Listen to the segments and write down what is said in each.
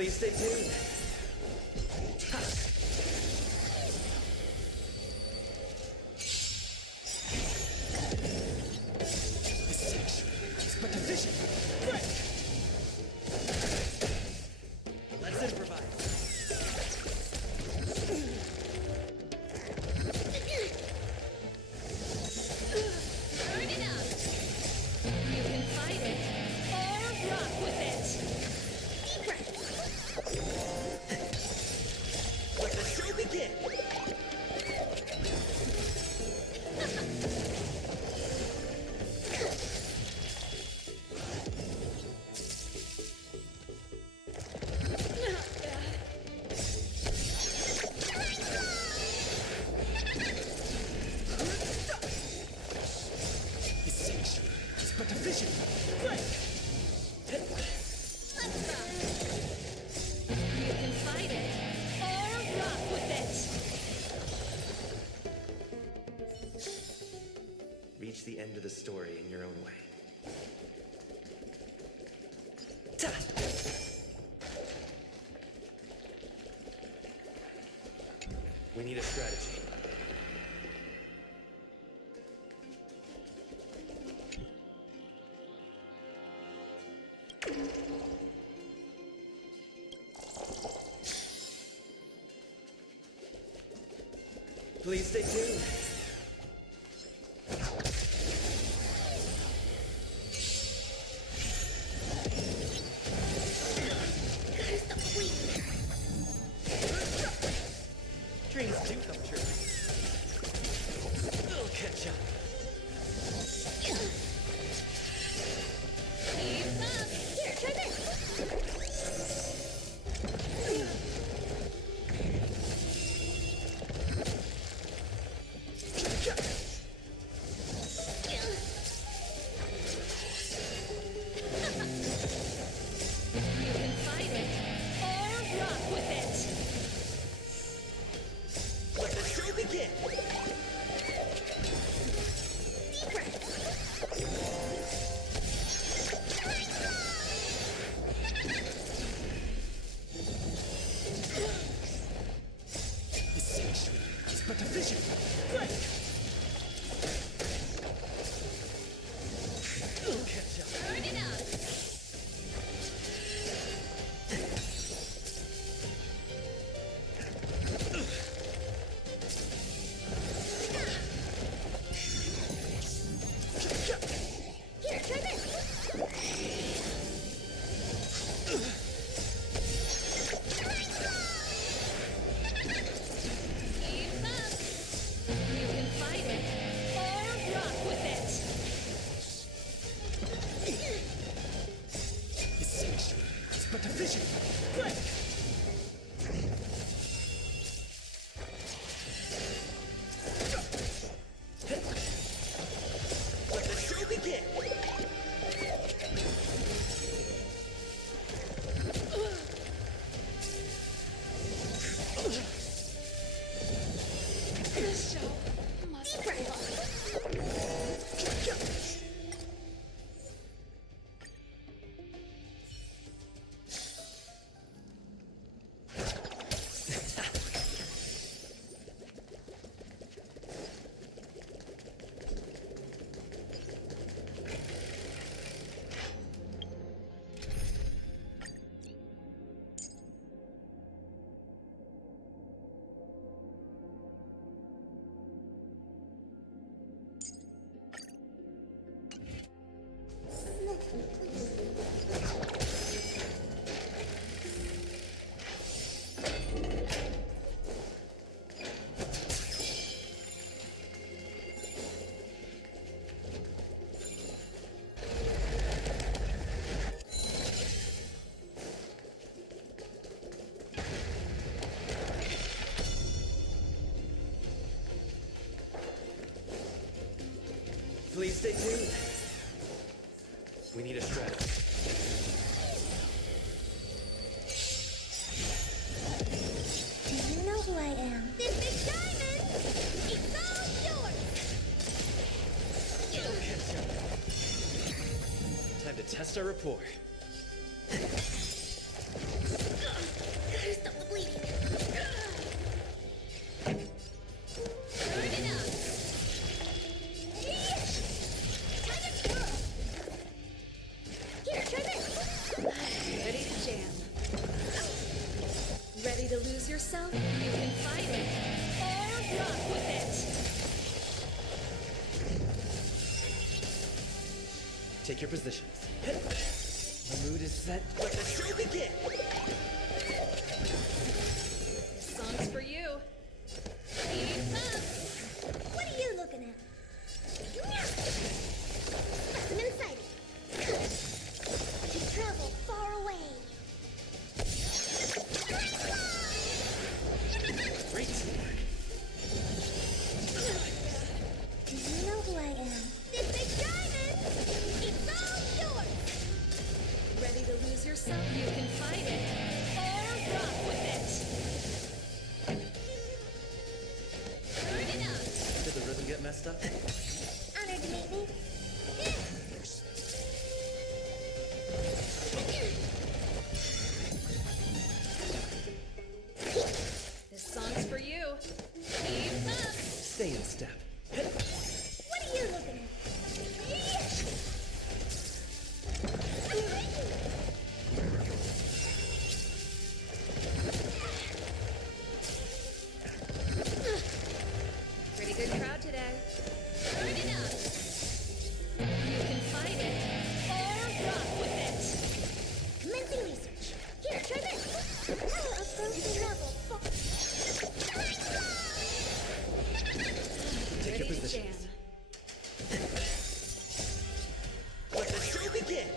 Please stay tuned. But the vision! Break! Let's improvise. Turn it up! You can fight it, or rock with it! Deep breath! Let the show begin! But the vision! Break! Let's rock! You can fight it, or rock with it! Reach the end of the story in your own way. Ta! We need a strategy. Please stay tuned. Dreams do come true. We'll catch up. Keep up! Here, try this! You can fight it, or rock with it! Let the show begin! Deep breath! It's but a vision! Break! We'll catch up. Turn it up! Here, try this! Keep up! You can fight it, or rock with it! It's but a vision! Break! Let the show begin! This show must go on. Please stay tuned. We need a strategy. Do you know who I am? This big diamond! It's all yours! Time to test our rapport. Take your positions. The mood is set. Let the show begin! This song's for you. Ease up. What are you looking at? Specimen sighted. To travel far away. Great teamwork. Do you know who I am? This big diamond! It's all yours! Ready to lose yourself? You can fight it or rock with it. Turn it up. Did the rhythm get messed up? Honored to meet me. This song's for you. Ease up. Stay in step. What are you looking at? Pretty good crowd today. Turn it up. You can fight it or rock with it. Commencing research. Here, try this. Approach the level. Take your Ready to positions. jam. Let the show begin!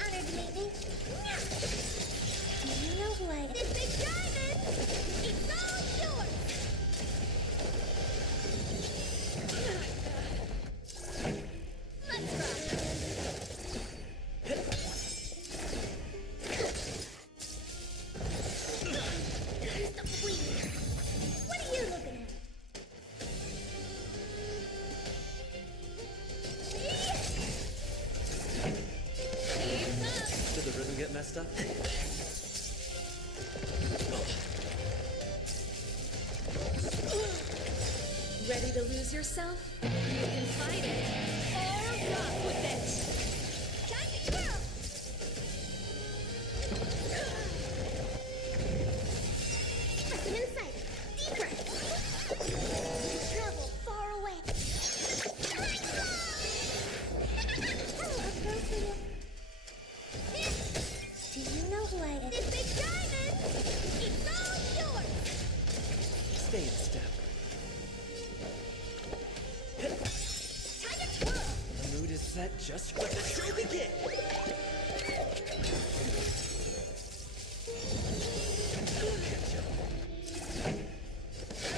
Honored to meet me. Do you know who I am? This big diamond! It's all yours! Let's rock. Stop bleeding. What are you looking at? Ease up. Did the rhythm get messed up? Ready to lose yourself? You can fight it or rock with it. Time to twirl! Specimen sighted. Deep breath. To travel far away. Appropriate. Do you know who I am? This big diamond! It's all yours! Stay in step. Time to twirl! The mood is set. Just let the show begin!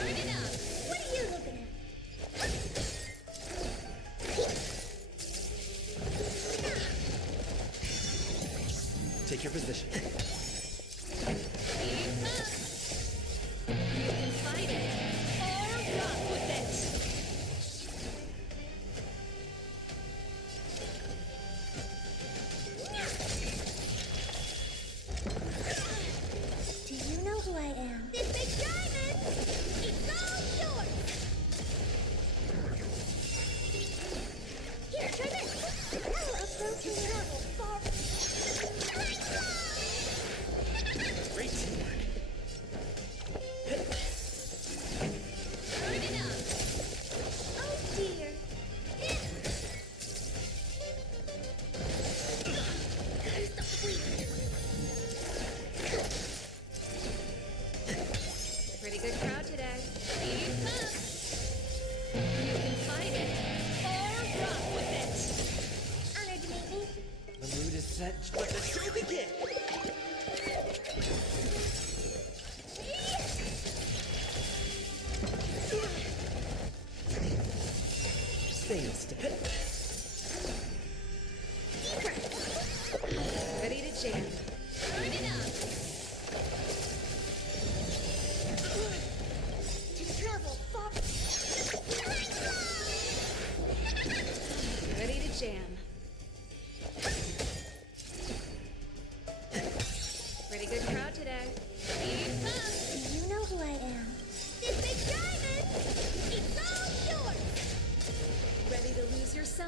Turn it up. What are you looking at? Take your position. Ease up. You can fight it or rock with it. Do you know who I am? This big diamond! It's all yours! Here, try this! Approaching level far... Great teamwork. Turn it up. Oh dear! Stop bleeding! Pretty good crowd today. Ease up. You can fight it or rock with it. Honored to meet me. The mood is set. Let the show begin! Stay in step. Deep breath. Ready to jam. Turn it up. To travel far... Ready to jam. Pretty good crowd today. Ease up. Do you know who I am? This big diamond! It's all yours! Ready to lose yourself?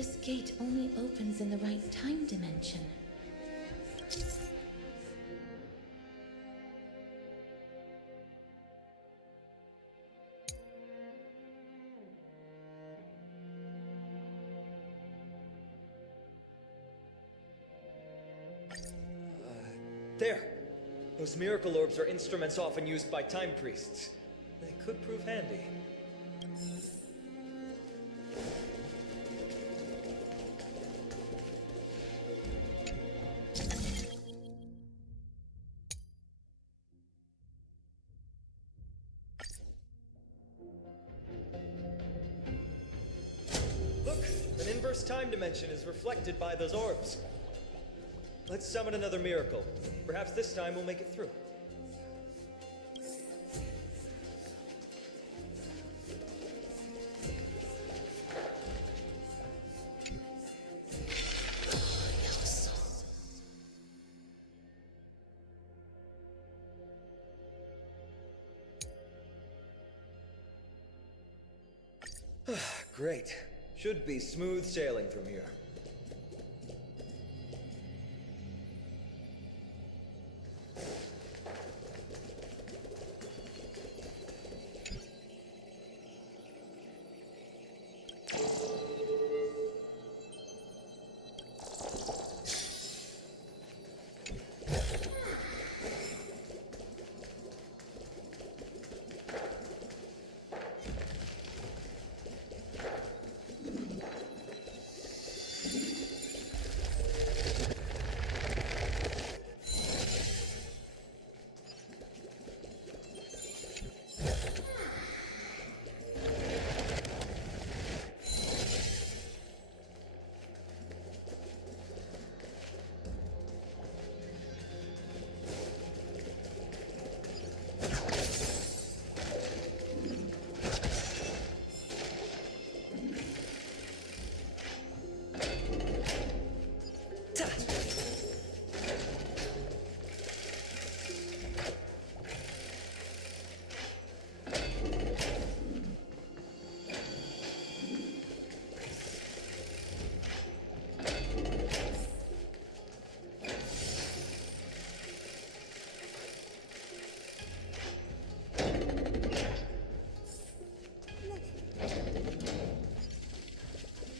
this gate only opens in the right time dimension. There! Those miracle orbs are instruments often used by time priests. They could prove handy. Look! An inverse time dimension is reflected by those orbs. Let's summon another miracle. Perhaps this time we'll make it through. Great. Should be smooth sailing from here.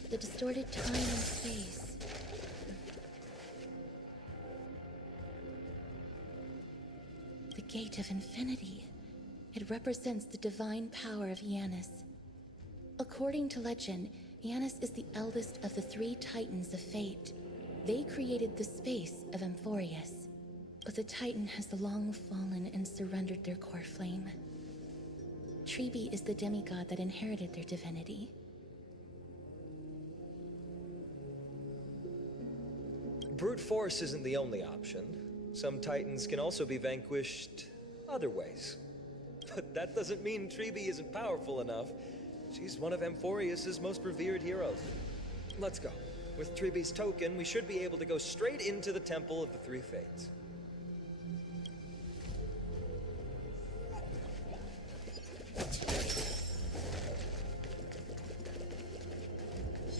The distorted time and space. The Gate of Infinity. It represents the divine power of Yanis. According to legend, Yanis is the eldest of the three Titans of Fate. They created the space of Amphorius. But the Titan has long fallen and surrendered their core flame. Tribi is the demigod that inherited their divinity. Brute force isn't the only option. Some Titans can also be vanquished other ways. But that doesn't mean Tribi isn't powerful enough. She's one of Amphorius' most revered heroes. Let's go. With Tribi's token, we should be able to go straight into the Temple of the Three Fates.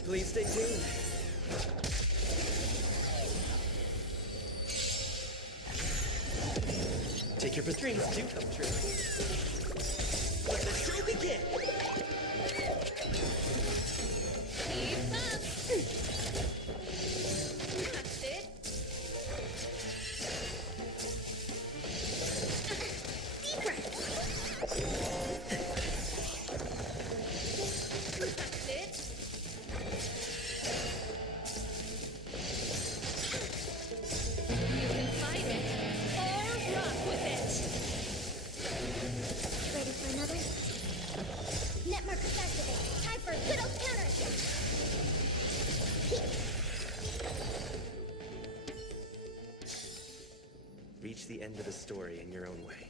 Please stay tuned. Take your dreams do come true. Let the show begin! Keep up. That's it. That's it. You can fight it or rock with it. Ready for another? Net markers activate. Time for a good old counterattack. Reach the end of the story in your own way.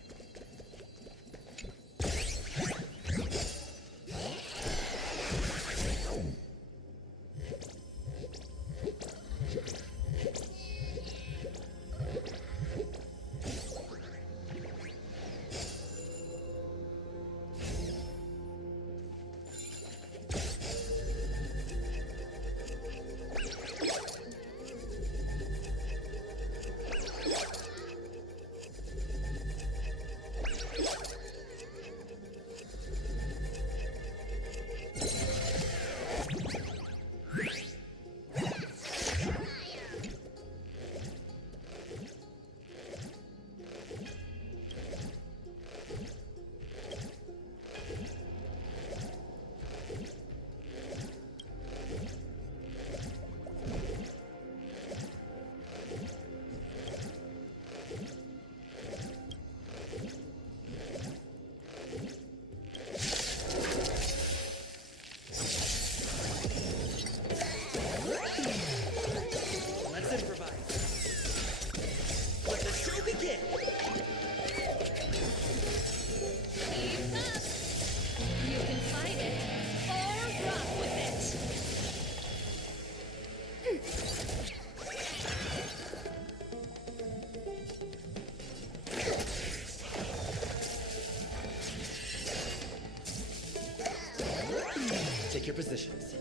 Take your positions.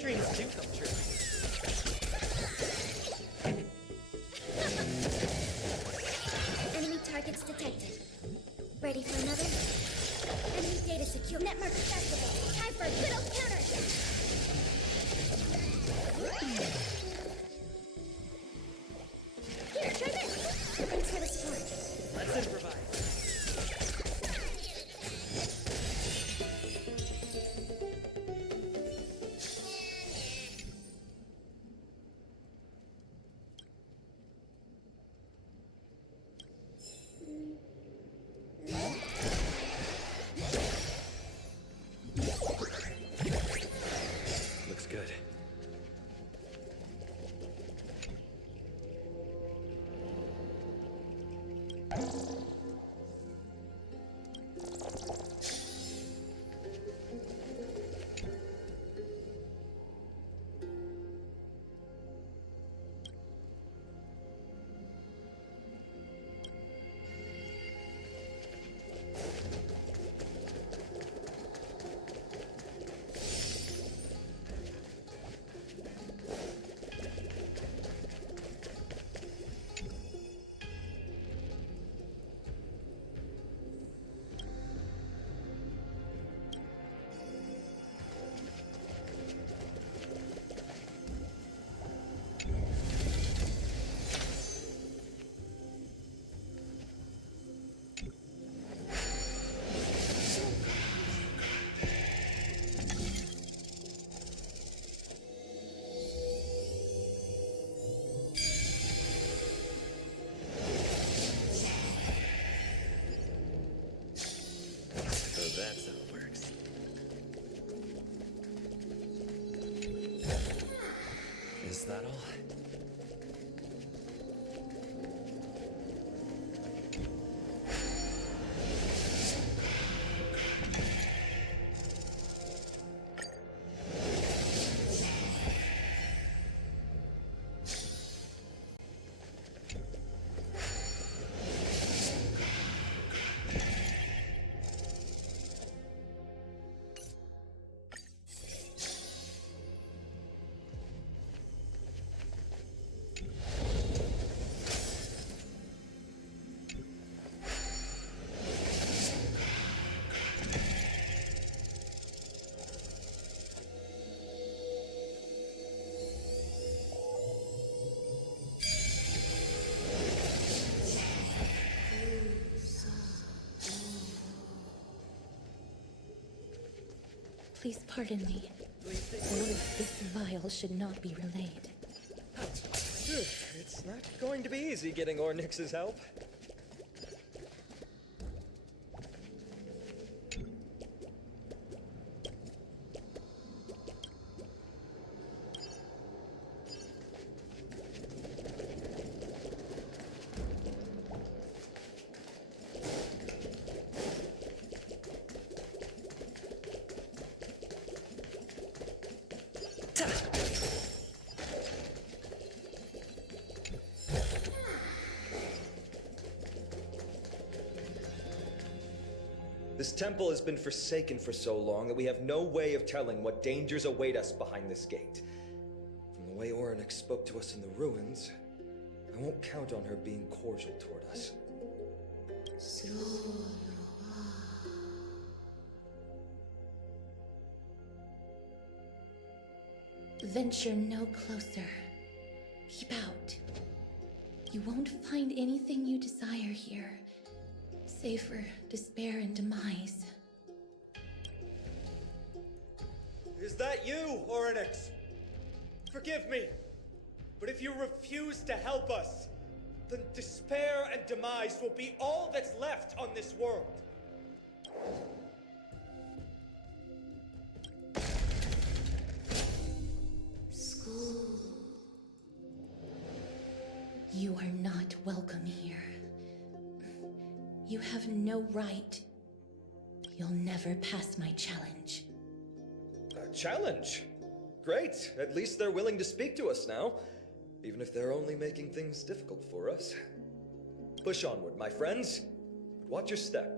Dreams do come true. Enemy targets detected. Ready for another? Enemy data secure. Network activated. Time for a good old counterattack. Here, try this. Thanks for the support. Let's improvise. Looks good. So that's how it works. Is that all? Please pardon me. This vial should not be relayed. It's not going to be easy getting Ornyx's help. This temple has been forsaken for so long that we have no way of telling what dangers await us behind this gate. From the way Ornyx spoke to us in the ruins, I won't count on her being cordial toward us. Venture no closer. Keep out. You won't find anything you desire here, save for despair and demise. Is that you, Ornyx? Forgive me, but if you refuse to help us, then despair and demise will be all that's left on this world. You are not welcome here. You have no right. You'll never pass my challenge. A challenge? Great. At least they're willing to speak to us now, even if they're only making things difficult for us. Push onward, my friends. But watch your step.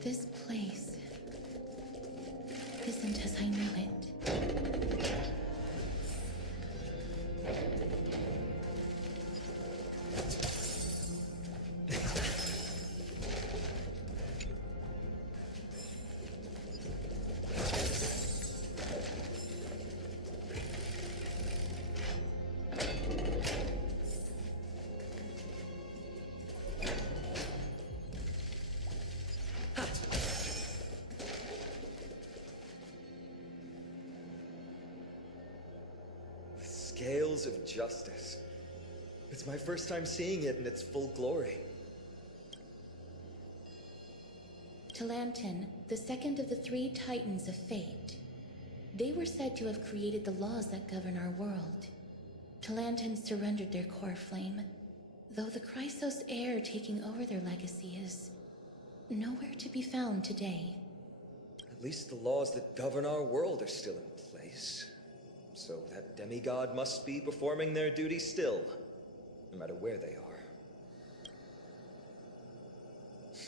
This place isn't as I knew it. Scales of justice. It's my first time seeing it in its full glory. Talantin, the second of the three Titans of Fate. They were said to have created the laws that govern our world. Talantin surrendered their core flame, though the Chrysos heir taking over their legacy is nowhere to be found today. At least the laws that govern our world are still in place. So that demigod must be performing their duty still, no matter where they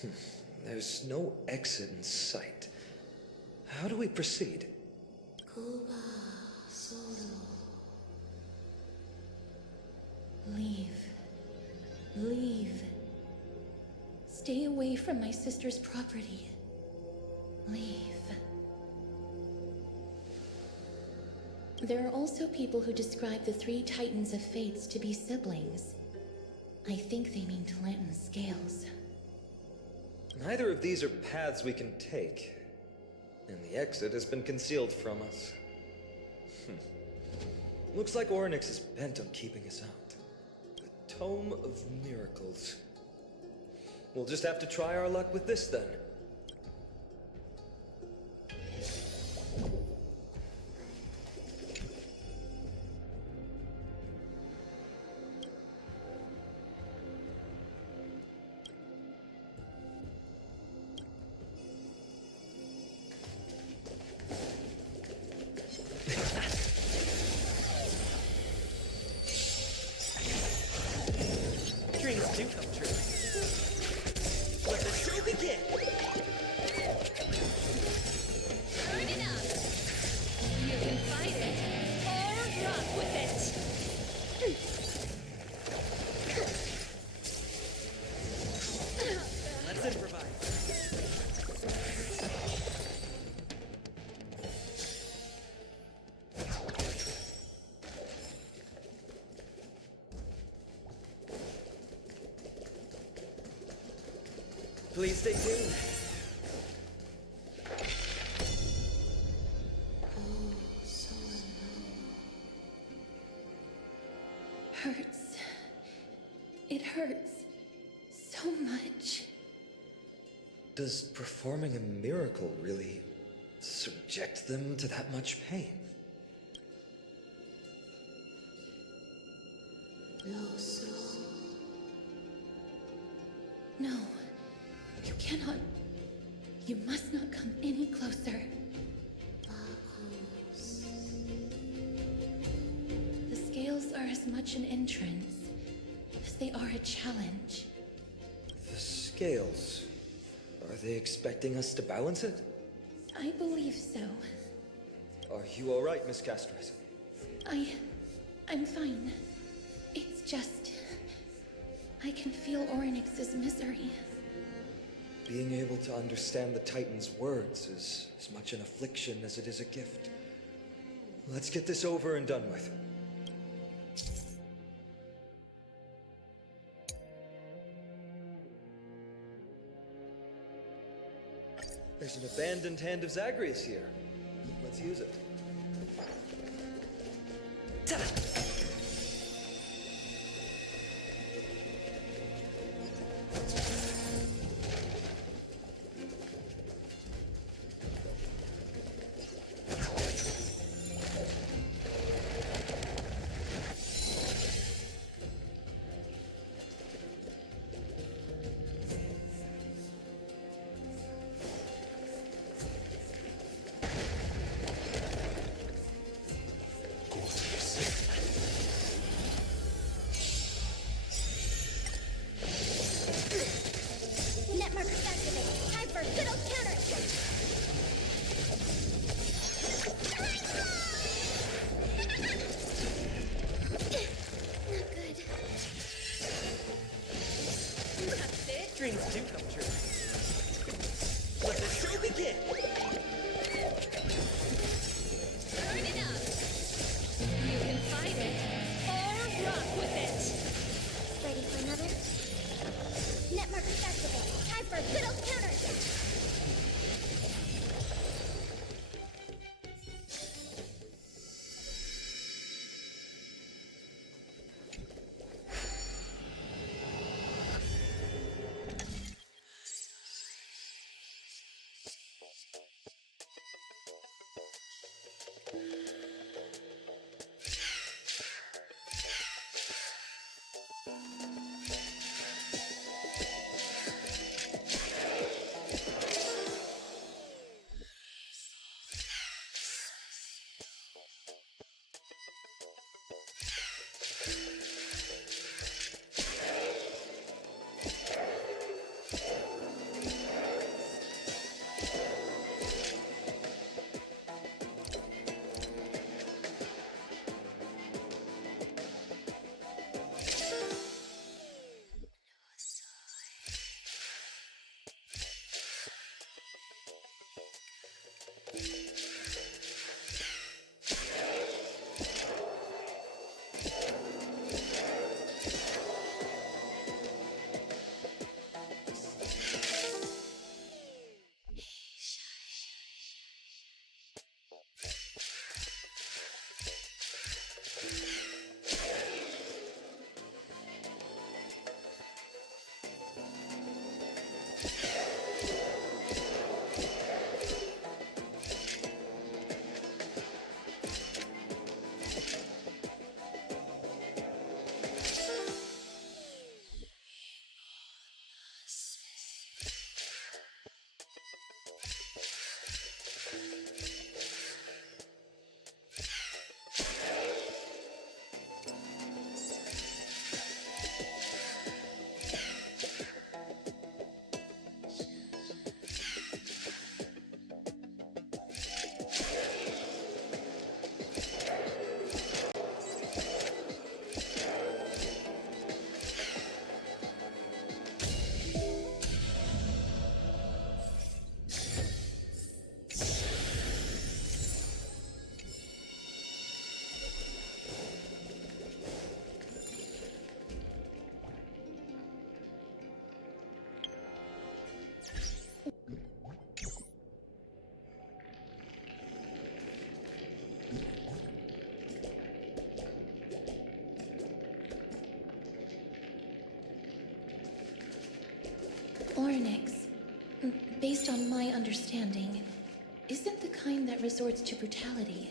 are. There's no exit in sight. How do we proceed? Kuba Solo. Leave. Leave. Stay away from my sister's property. Leave. There are also people who describe the three Titans of Fates to be siblings. I think they mean Talantin's scales. Neither of these are paths we can take, and the exit has been concealed from us. Looks like Orynyx is bent on keeping us out. The Tome of Miracles. We'll just have to try our luck with this then. Dreams do come true. Let the show begin! Burn it up! You can fight it, or rock with it! Let's improvise. Please stay tuned. Hurts. It hurts so much. Does performing a miracle really subject them to that much pain? No, you cannot. You must not come any closer. The scales are as much an entrance as they are a challenge. The scales. Are they expecting us to balance it? I believe so. Are you alright, Miss Castres? I'm fine. It's just... I can feel Orynyx's misery. Being able to understand the Titan's words is as much an affliction as it is a gift. Let's get this over and done with. There's an abandoned hand of Zagreus here. Let's use it. Ta! Orynyx, based on my understanding, isn't the kind that resorts to brutality.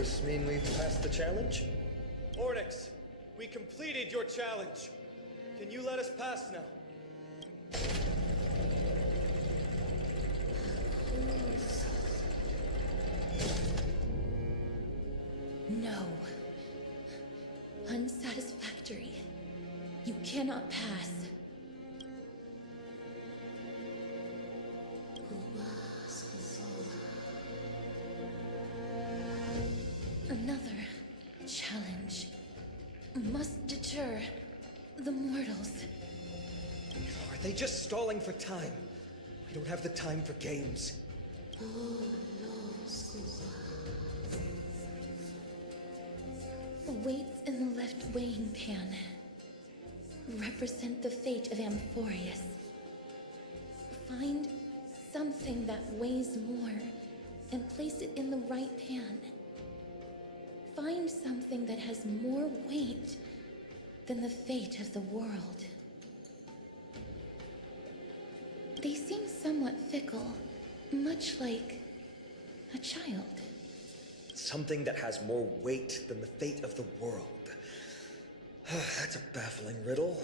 Does this mean we've passed the challenge? Onyx, we completed your challenge. Can you let us pass now? No. Unsatisfactory. You cannot pass. Another challenge must deter the mortals. Are they just stalling for time? We don't have the time for games. Weights in the left weighing pan represent the fate of Amphorius. Find something that weighs more and place it in the right pan. Find something that has more weight than the fate of the world. They seem somewhat fickle, much like a child. Something that has more weight than the fate of the world. That's a baffling riddle.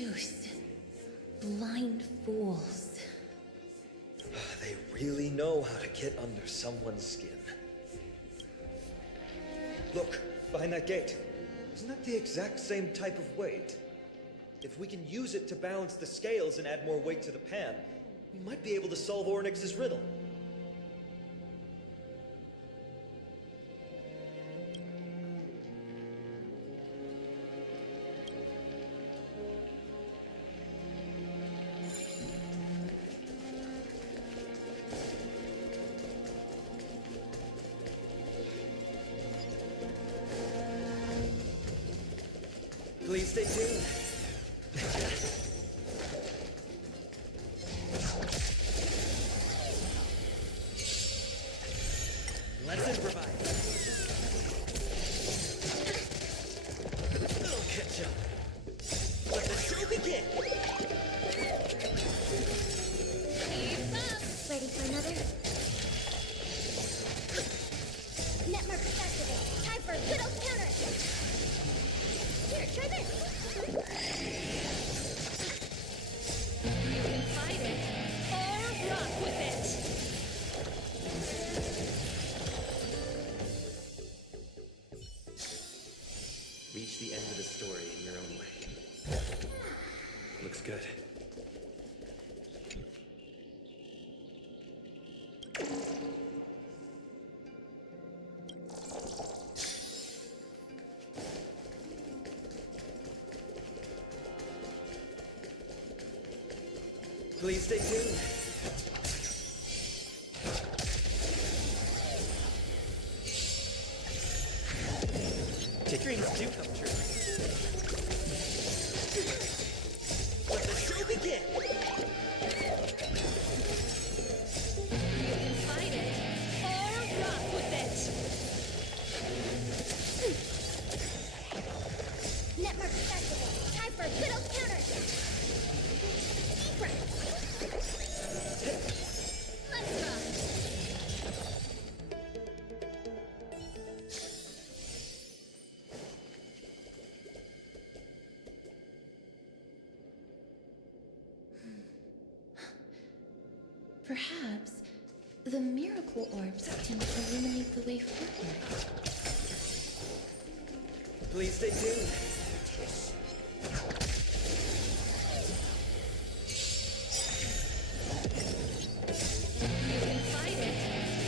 obtuse, blind fools. They really know how to get under someone's skin. Look, behind that gate. Isn't that the exact same type of weight? If we can use it to balance the scales and add more weight to the pan, we might be able to solve Ornyx's riddle. Please stay tuned. Let's improvise. Little catch up. Let the show begin. Keep up. Ready for another? Net markers activate. Time for a good old counter. Here, try this. You can fight it or rock with it. Reach the end of the story in your own way. Looks good. Please stay tuned. Dreams do come true. Let the show begin. You can fight it or rock with it. Net markers activate. Time for a good old counter. Deep breath. Let's rock. Perhaps the miracle orbs can illuminate the way forward. Please stay tuned. You can fight it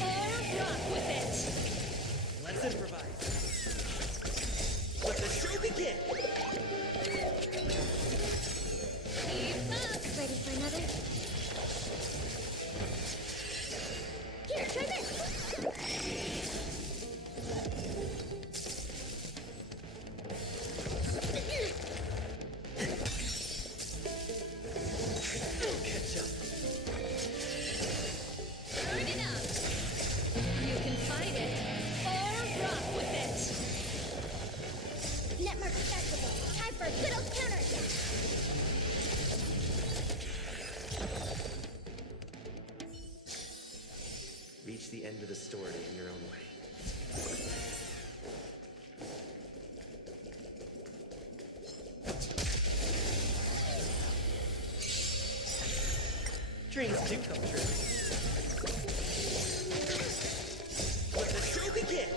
or rock with it. Let's improvise. Let the show begin. Keep up. Ready for another? Here, try this. Catch up. Turn it up. You can fight it or rock with it. Net markers activate. Time for a good old counter. Reach the end of the story in your own way. Dreams do come true. Let the show begin.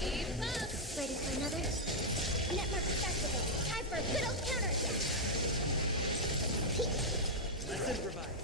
Keep up. Ready for another? Net markers activate. Time for a good old counter. Let's improvise.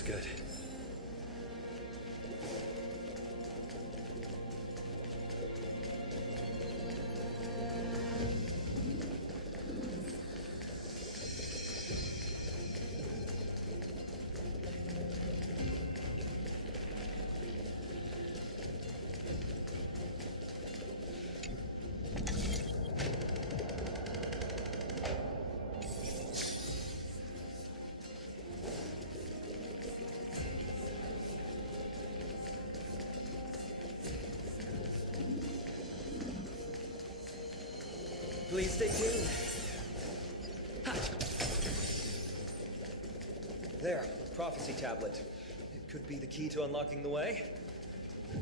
looks good. Please stay tuned. Ha! There, the prophecy tablet. It could be the key to unlocking the way. You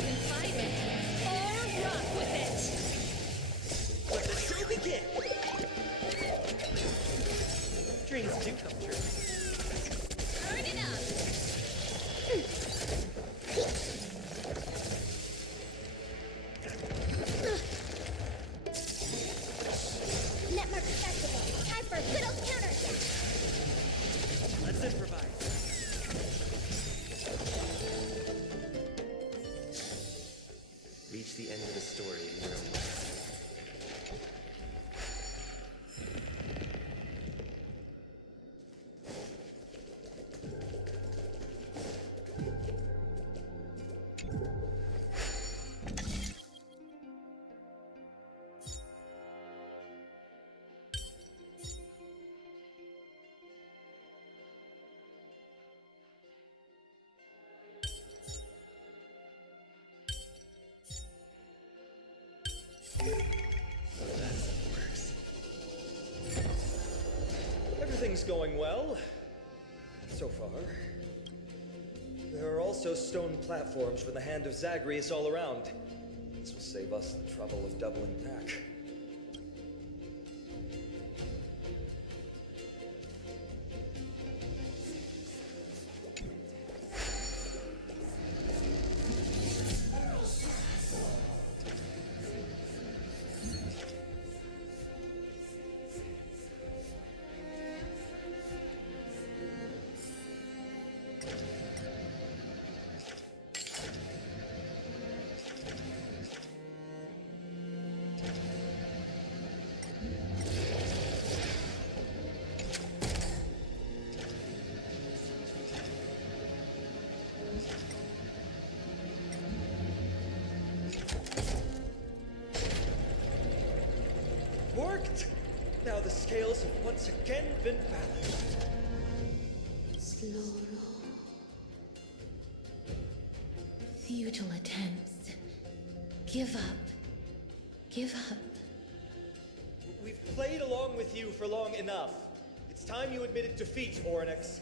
can fight it or rock with it. Let the show begin! Dreams do come true. Turn it up. Network festival. Time for a good old counter. Let's improvise. Reach the end of the story in your own way. Everything's going well. So far. There are also stone platforms with the hand of Zagreus all around. This will save us the trouble of doubling back. Worked! Now the scales have once again been balanced. Futile attempts. Give up. Give up. We've played along with you for long enough. It's time you admitted defeat, Oryx.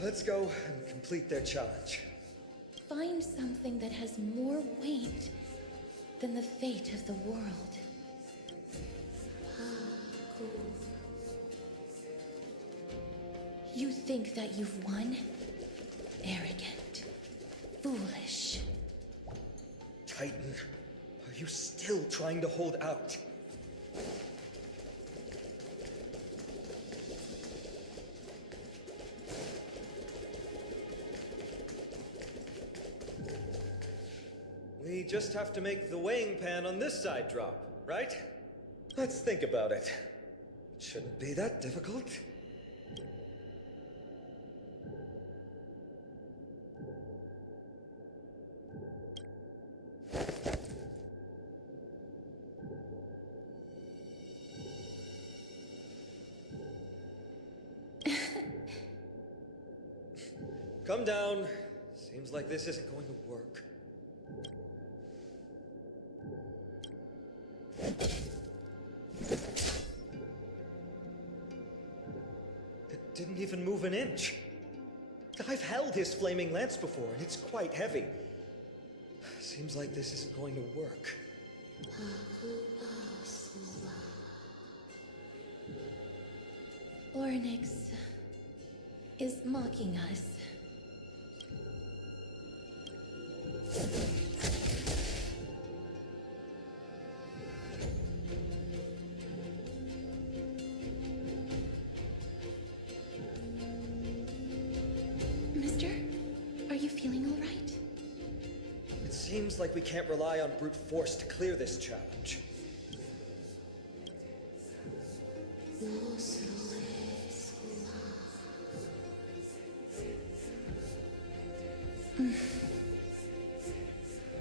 Let's go and complete their challenge. Find something that has more weight than the fate of the world. You think that you've won? Arrogant. Foolish. Titan, are you still trying to hold out? We just have to make the weighing pan on this side drop, right? Let's think about it. Shouldn't be that difficult. Come down. Seems like this isn't going to work. It didn't even move an inch. I've held his flaming lance before, and it's quite heavy. Seems like this isn't going to work. Ornyx is mocking us. Seems like we can't rely on brute force to clear this challenge.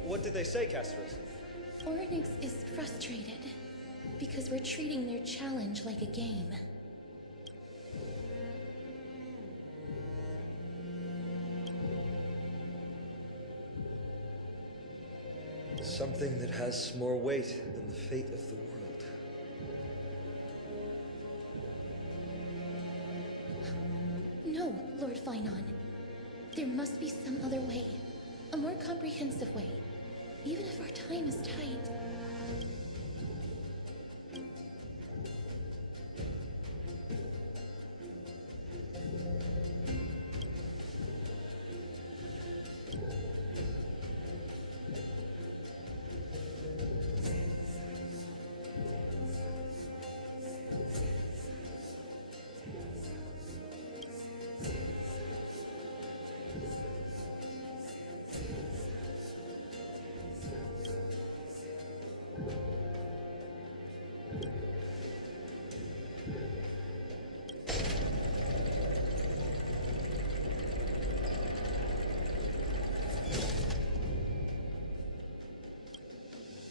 What did they say, Castros? Oryx is frustrated because we're treating their challenge like a game. Something that has more weight than the fate of the world. No, Lord Finon. There must be some other way. A more comprehensive way. Even if our time is tight.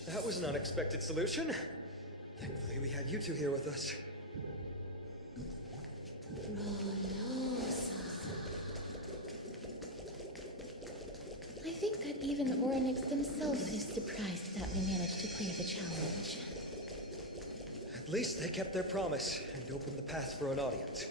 That was an unexpected solution. Thankfully, we had you two here with us. I think that even Oryx themselves is surprised that we managed to clear the challenge. At least they kept their promise and opened the path for an audience.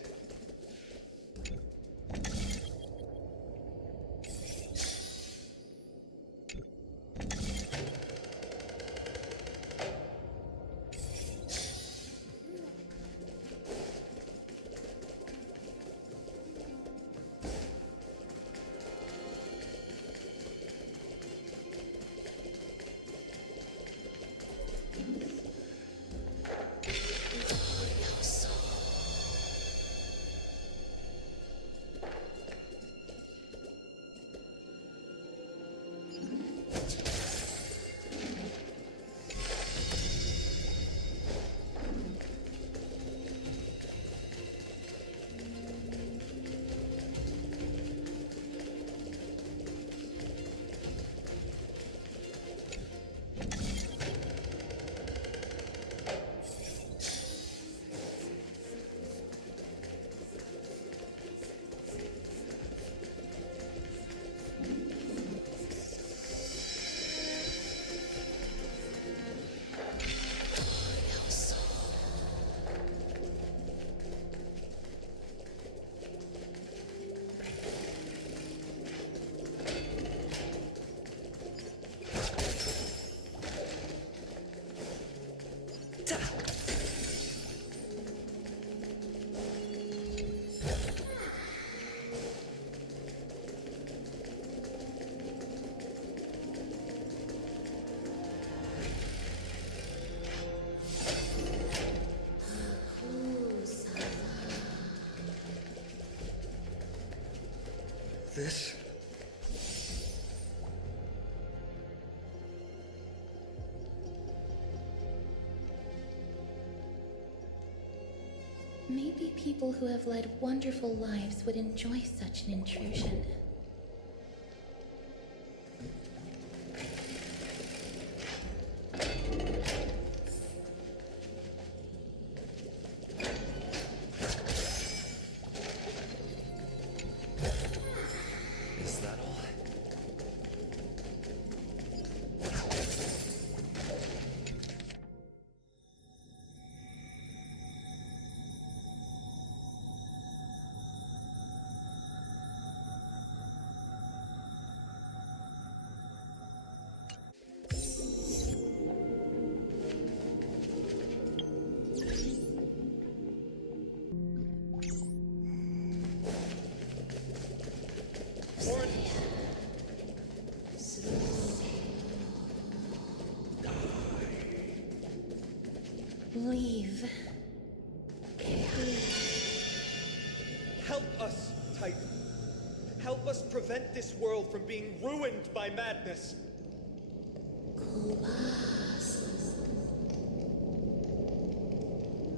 This? Maybe people who have led wonderful lives would enjoy such an intrusion. Is that all? Leave. Help us, Titan. Help us prevent this world from being ruined by madness.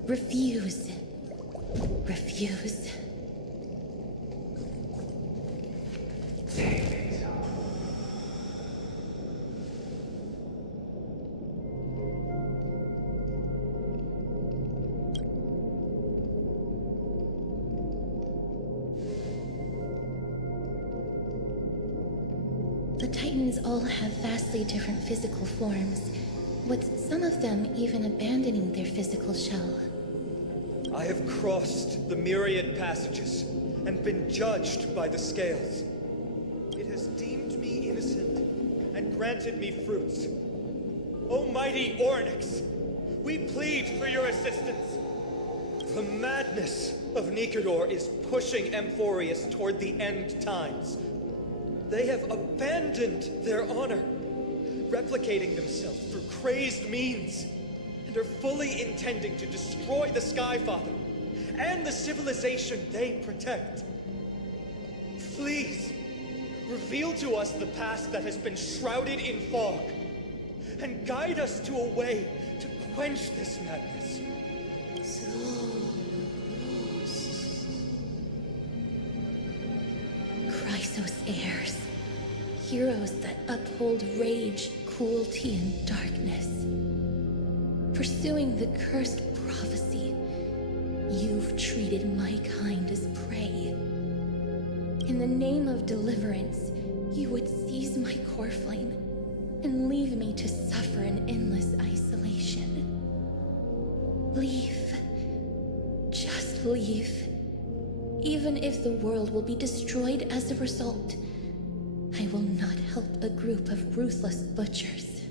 Refuse. Refuse. The Titans all have vastly different physical forms, with some of them even abandoning their physical shell. I have crossed the myriad passages and been judged by the scales. It has deemed me innocent and granted me fruits. Almighty Ornyx, we plead for your assistance. The madness of Nikedor is pushing Amphorius toward the end times. They have abandoned their honor, replicating themselves through crazed means, and are fully intending to destroy the Skyfather and the civilization they protect. Please, reveal to us the past that has been shrouded in fog, and guide us to a way to quench this madness. Chrysos heirs. Heroes that uphold rage, cruelty, and darkness. Pursuing the cursed prophecy, you've treated my kind as prey. In the name of deliverance, you would seize my core flame and leave me to suffer in endless isolation. Leave. Just leave. Even if the world will be destroyed as a result, I will not help a group of ruthless butchers.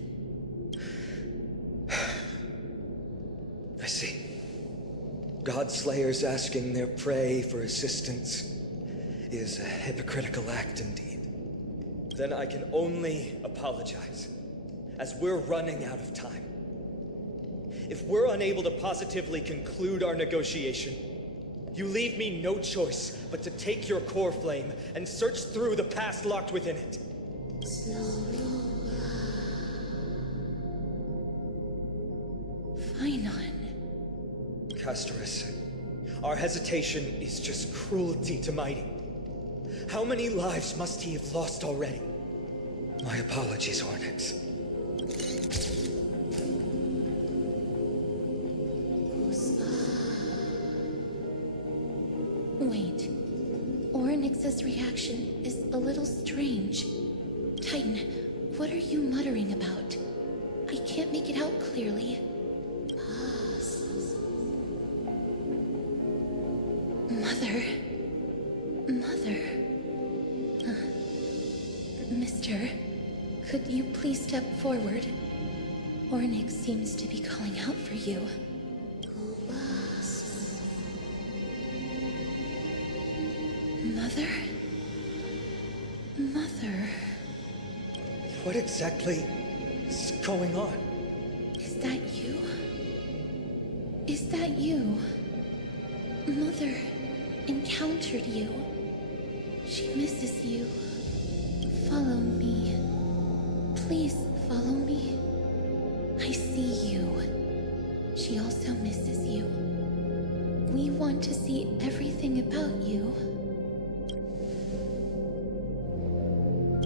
I see. Godslayers asking their prey for assistance is a hypocritical act indeed. Then I can only apologize, as we're running out of time. If we're unable to positively conclude our negotiation, you leave me no choice but to take your core flame and search through the past locked within it. Phainon. Castorus, our hesitation is just cruelty to Mighty. How many lives must he have lost already? My apologies, Ornyx. Wait. Ornyx's reaction is a little strange. Titan, what are you muttering about? I can't make it out clearly. Mother. Mister, could you please step forward? Ornyx seems to be calling out for you. Mother? What exactly is going on? Is that you? Is that you? Mother encountered you. She misses you. Follow me. Please follow me. I see you. She also misses you. We want to see everything about you.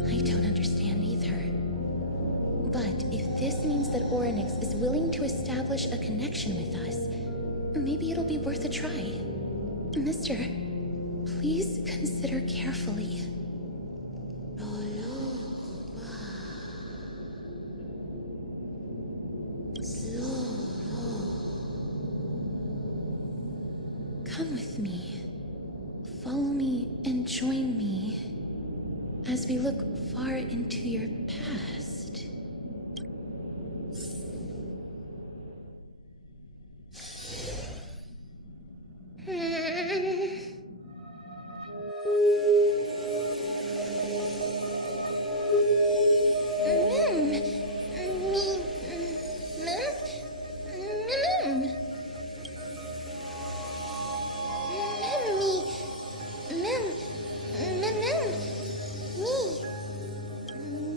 I don't understand either. But if this means that Ornyx is willing to establish a connection with us, maybe it'll be worth a try. Mister, please consider carefully. Come with me. Follow me and join me as we look far into your past.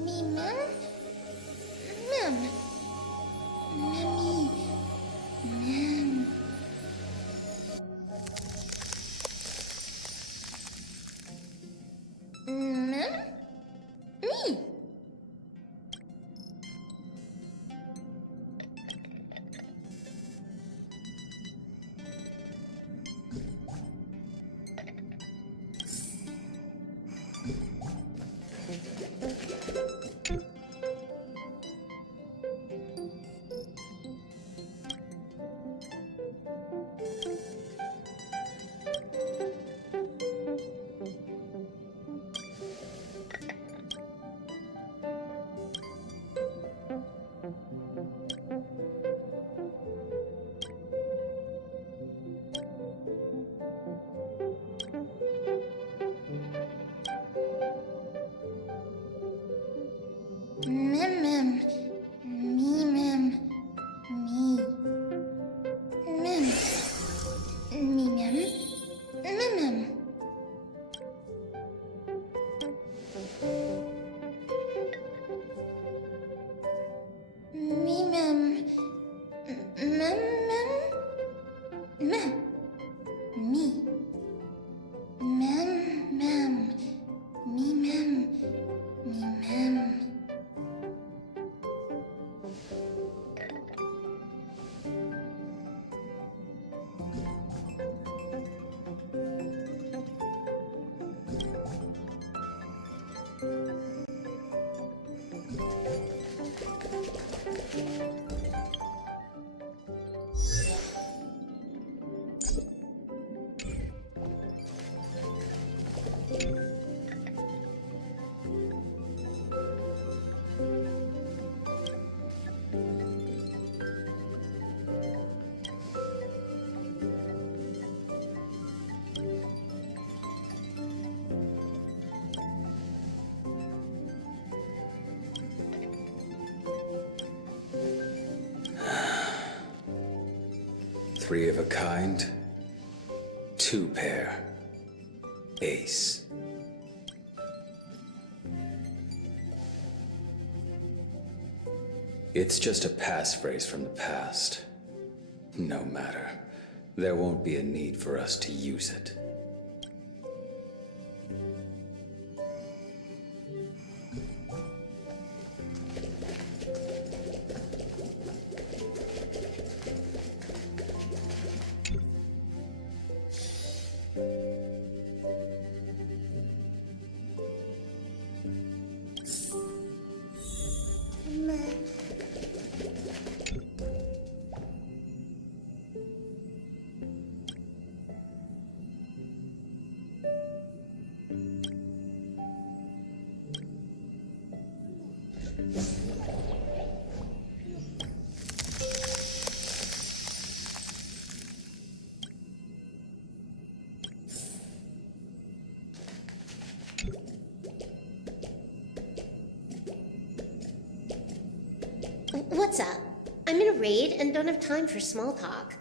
Me, mem? 3 of a kind. 2 pair. Ace. It's just a passphrase from the past. No matter. There won't be a need for us to use it. What's up? I'm in a raid and don't have time for small talk.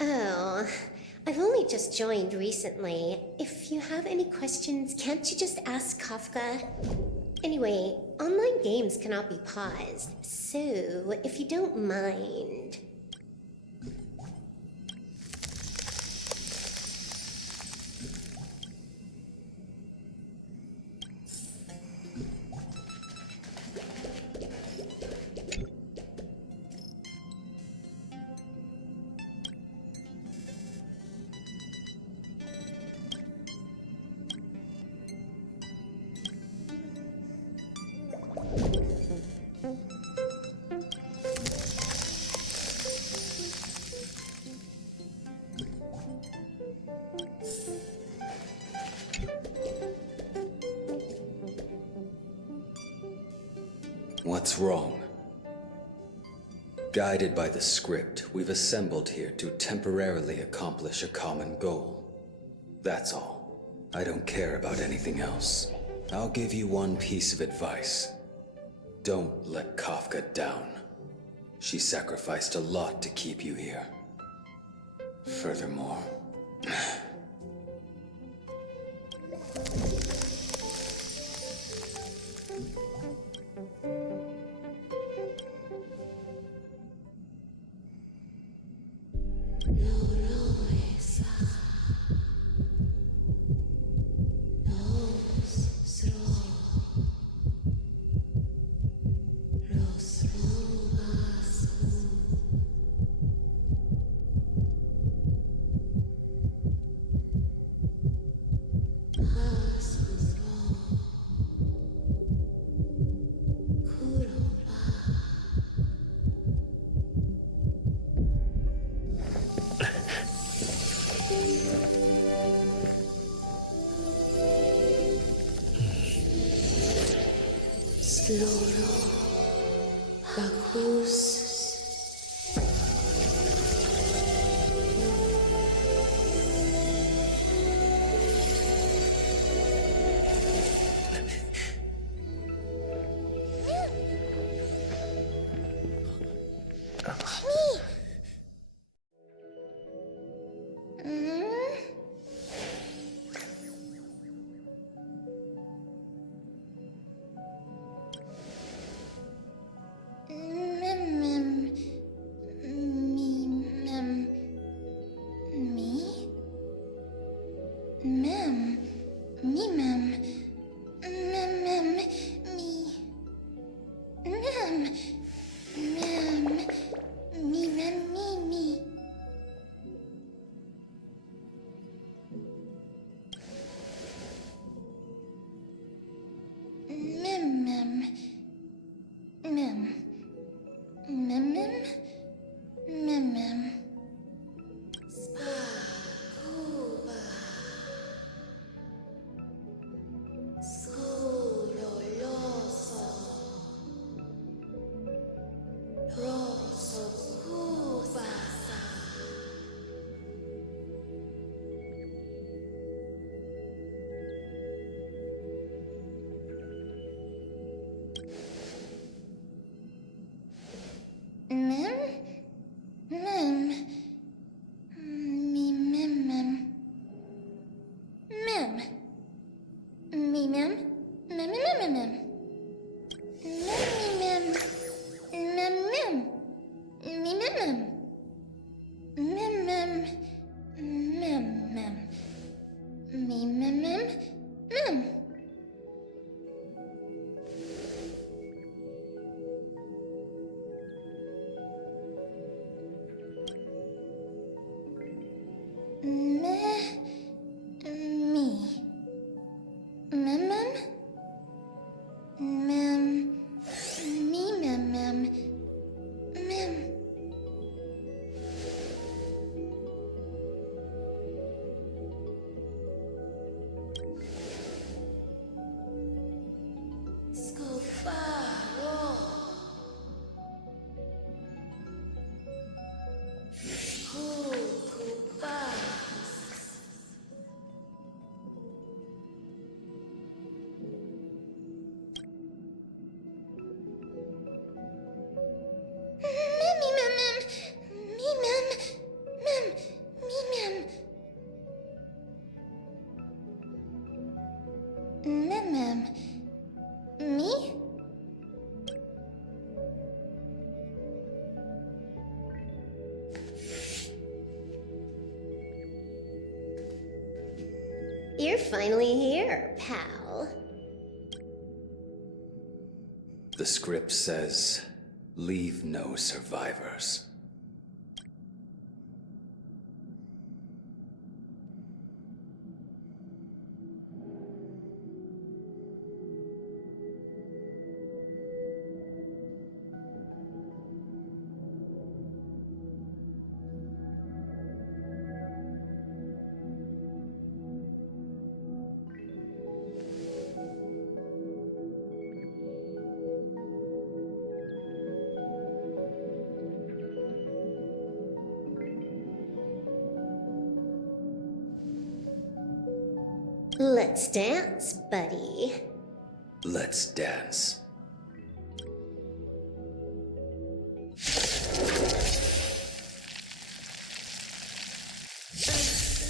Oh, I've only just joined recently. If you have any questions, can't you just ask Kafka? Anyway, online games cannot be paused, so if you don't mind... What's wrong? Guided by the script, we've assembled here to temporarily accomplish a common goal. That's all. I don't care about anything else. I'll give you one piece of advice. Don't let Kafka down. She sacrificed a lot to keep you here. Furthermore... You're finally here, pal. The script says, leave no survivors. Let's dance, buddy. Let's dance.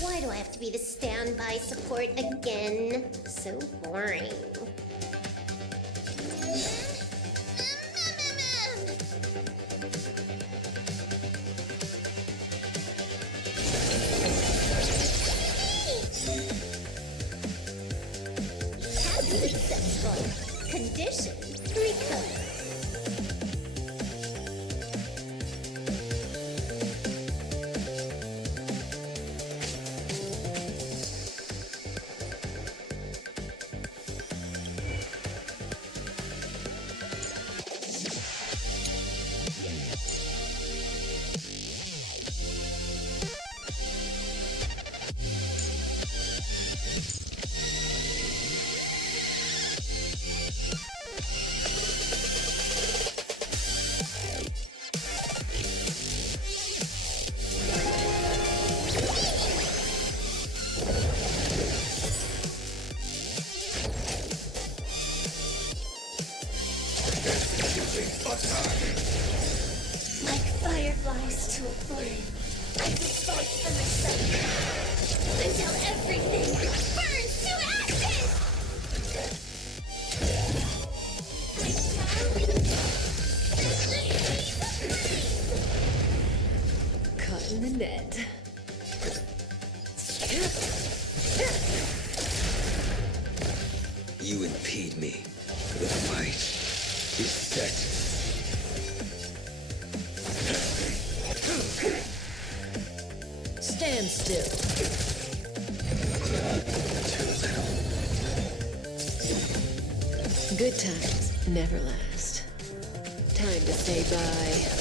Why do I have to be the standby support again? So boring. Successful. Condition recover. Like fireflies to a flame, I fight for myself until everything burns to ashes! Caught in the net. You impede me. The fight is set. Stand still. Too little. Good times never last. Time to say bye.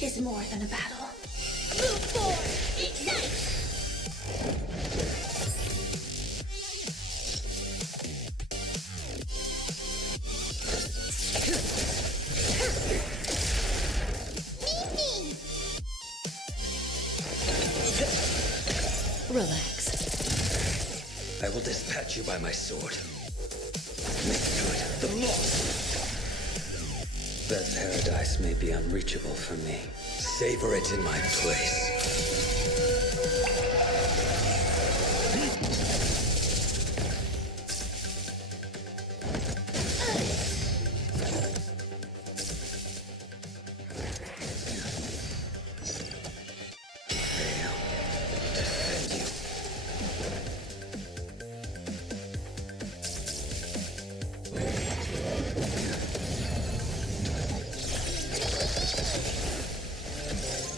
Is more than a battle. Move forward! Ignite! Relax. I will dispatch you by my sword. Make good the loss. That paradise may be unreachable for me. Savor it in my place.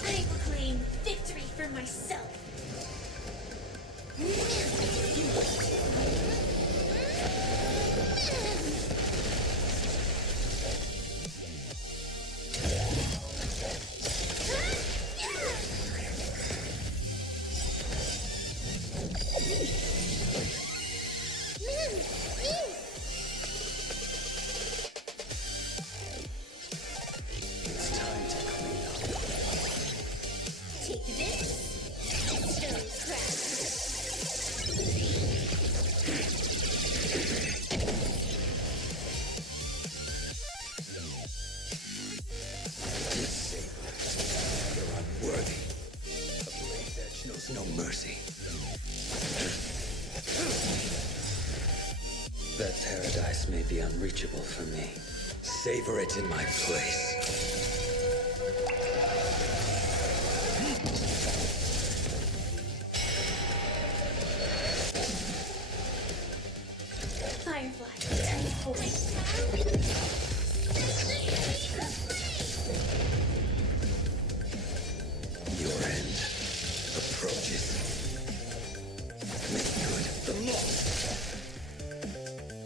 I will claim victory for paradise may be unreachable for me. Savor it in my place. Firefly, teleport. Your end approaches. Make good the loss.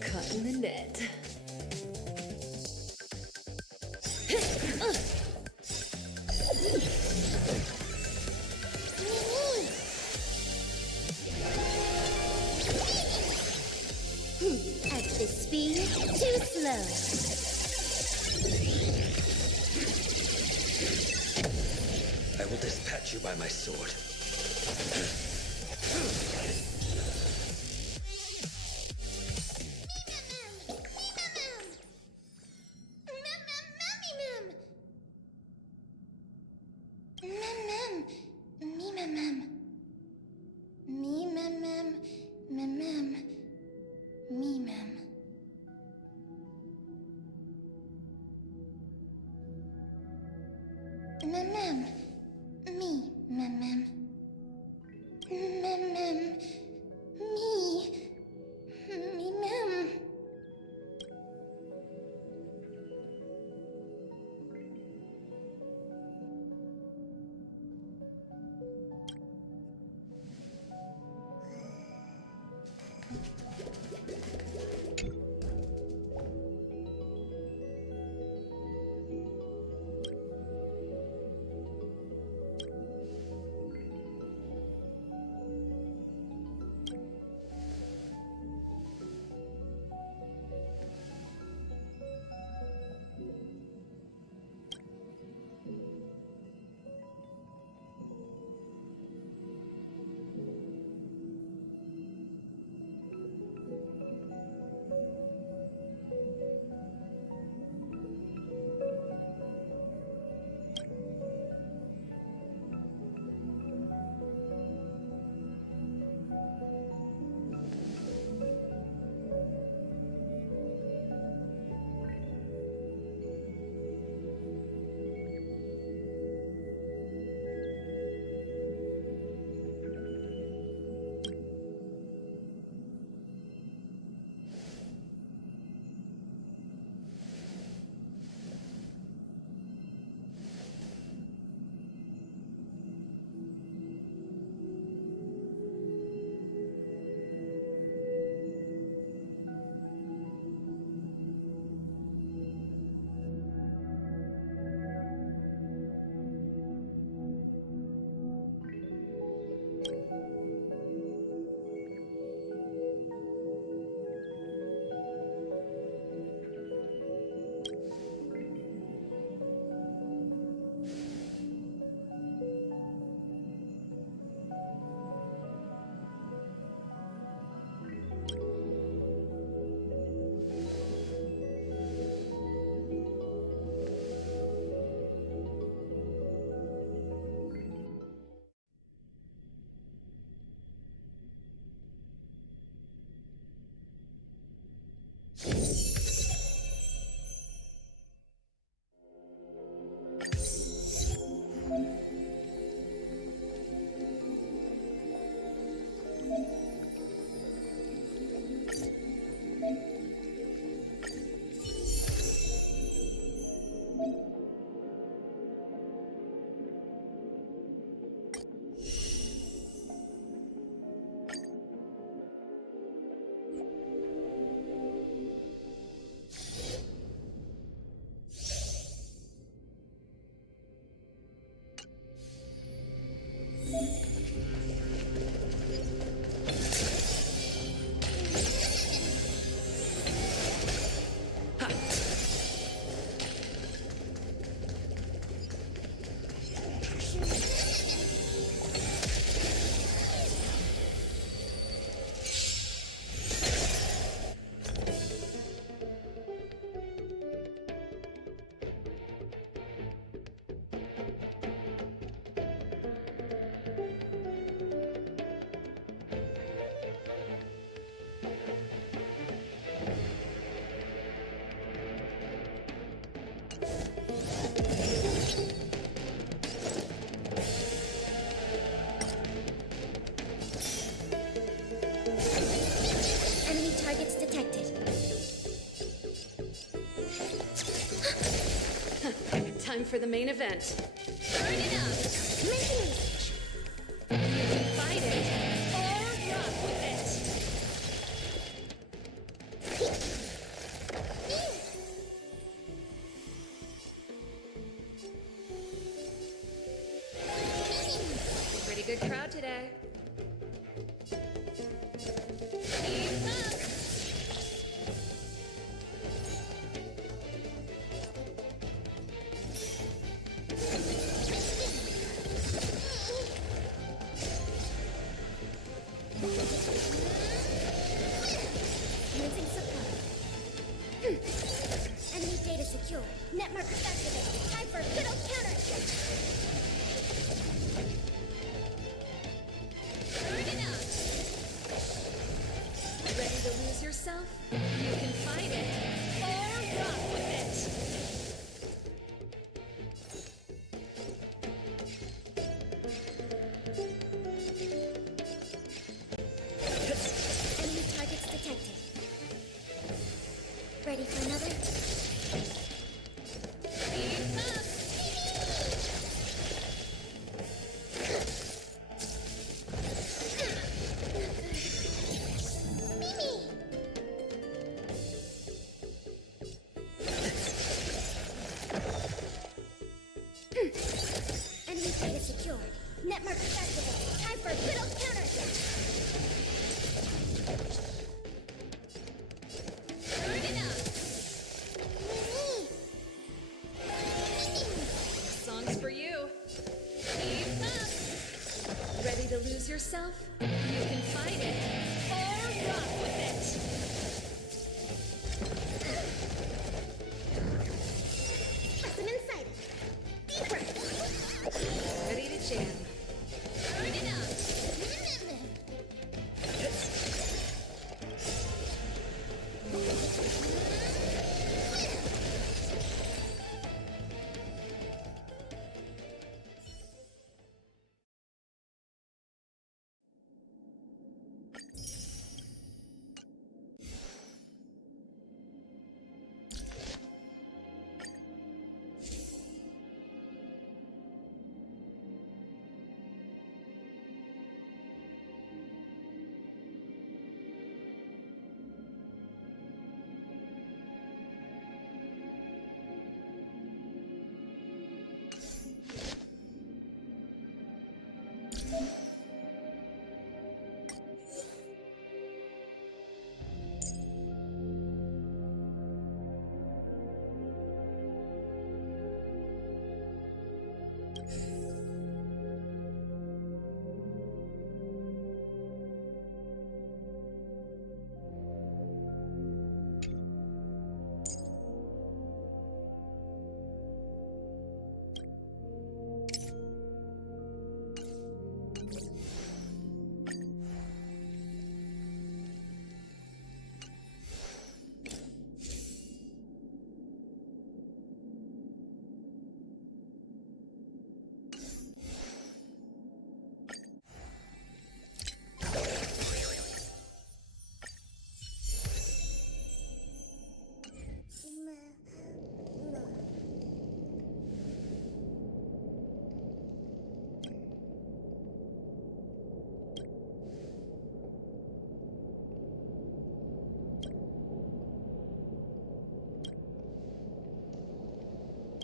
Caught in the net. At this speed, too slow. I will dispatch you by my sword. Enemy targets detected. Time for the main event. Burn it up! Making You can fight it, or rock with it. Pretty good crowd today. Keep up! Commencing supply. Enemy data secure. Net markers activated. Time for a good old counterattack. Burn it up! Ready to lose yourself? You can fight it, or rock with it. Enemy targets detected. Ready for another? Keep up! Enemy data secure. Net markers activated. Time for a good old counterattack. Burn it up! Songs for you. Keep up! Ready to lose yourself? You can fight it, or rock with it. Specimen sighted. Deeper. Ready to jam. Burn it up!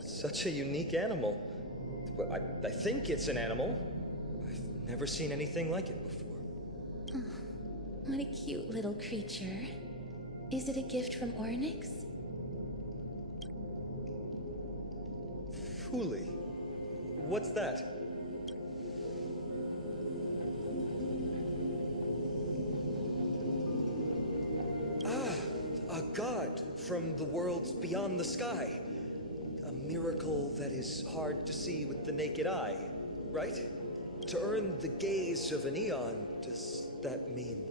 Such a unique animal. Well, I think it's an animal. I've never seen anything like it before. What a cute little creature. Is it a gift from Ornyx? Fooly. What's that? Ah, a god from the worlds beyond the sky. A miracle that is hard to see with the naked eye, right? To earn the gaze of an eon, does that mean?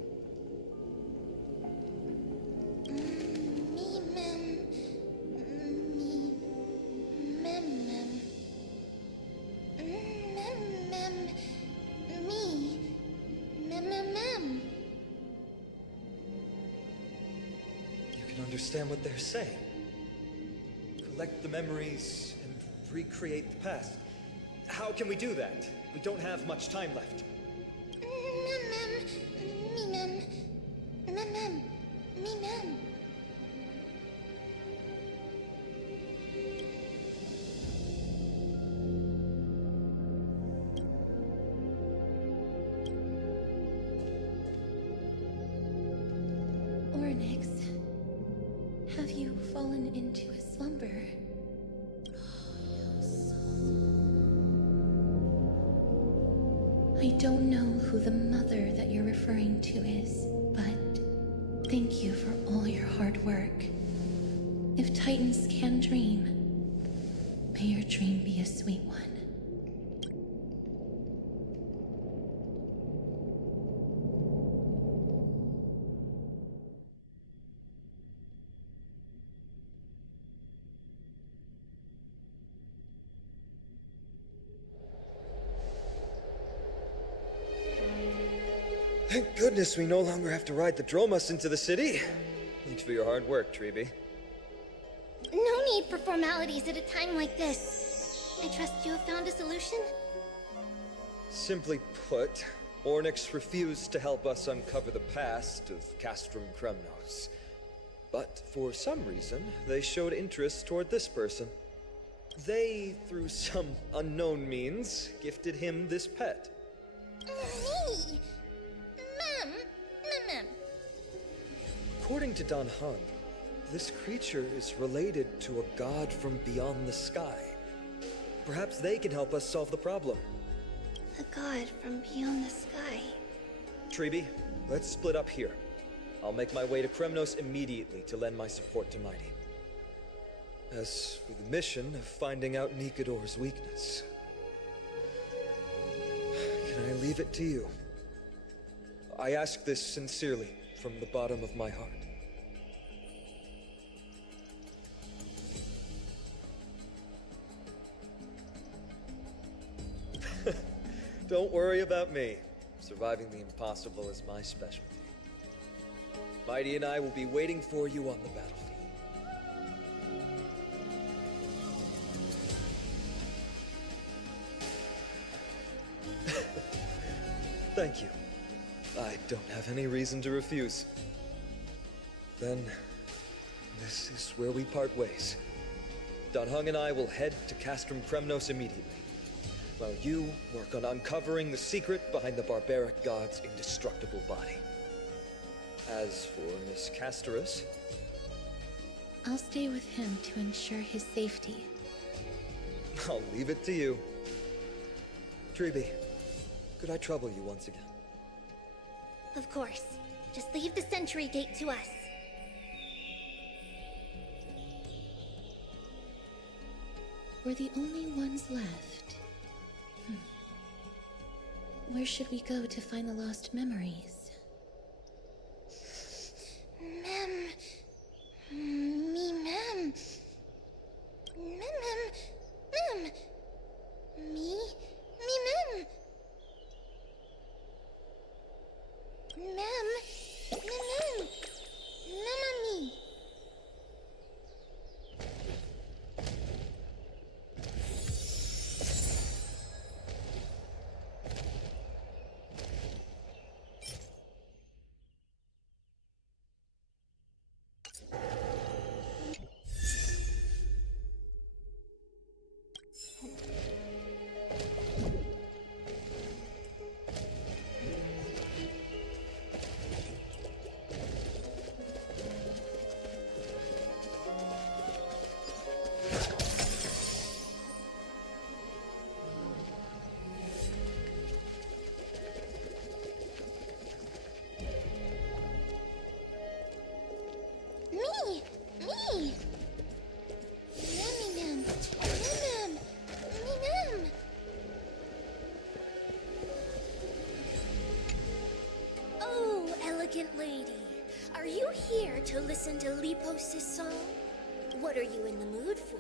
understand what they're saying. Collect the memories and recreate the past. How can we do that? We don't have much time left. Onyx, have you fallen into a slumber? I don't know who the mother that you're referring to is, but thank you for all your hard work. If Titans can dream, may your dream be a sweet one. Thank goodness we no longer have to ride the Dromus into the city. Thanks for your hard work, Treeby. No need for formalities at a time like this. I trust you have found a solution? Simply put, Ornyx refused to help us uncover the past of Castrum Kremnos. But for some reason, they showed interest toward this person. They, through some unknown means, gifted him this pet. Me? Ma'am. According to Don Hung, this creature is related to a god from beyond the sky. Perhaps they can help us solve the problem. A god from beyond the sky. Treeby, let's split up here. I'll make my way to Kremnos immediately to lend my support to Mighty. As for the mission of finding out Nikador's weakness, can I leave it to you? I ask this sincerely, from the bottom of my heart. Don't worry about me. Surviving the impossible is my specialty. Mighty and I will be waiting for you on the battlefield. Thank you. I don't have any reason to refuse. Then, this is where we part ways. Don Hung and I will head to Castrum Kremnos immediately, while you work on uncovering the secret behind the barbaric god's indestructible body. As for Miss Castorus, I'll stay with him to ensure his safety. I'll leave it to you. Treeby, could I trouble you once again? Of course. Just leave the sentry gate to us. We're the only ones left. Where should we go to find the lost memories? Ma'am. Ma'am. Ma'am. Me, ma'am. Ma'am. Me. Lady, are you here to listen to Lipos's song? What are you in the mood for?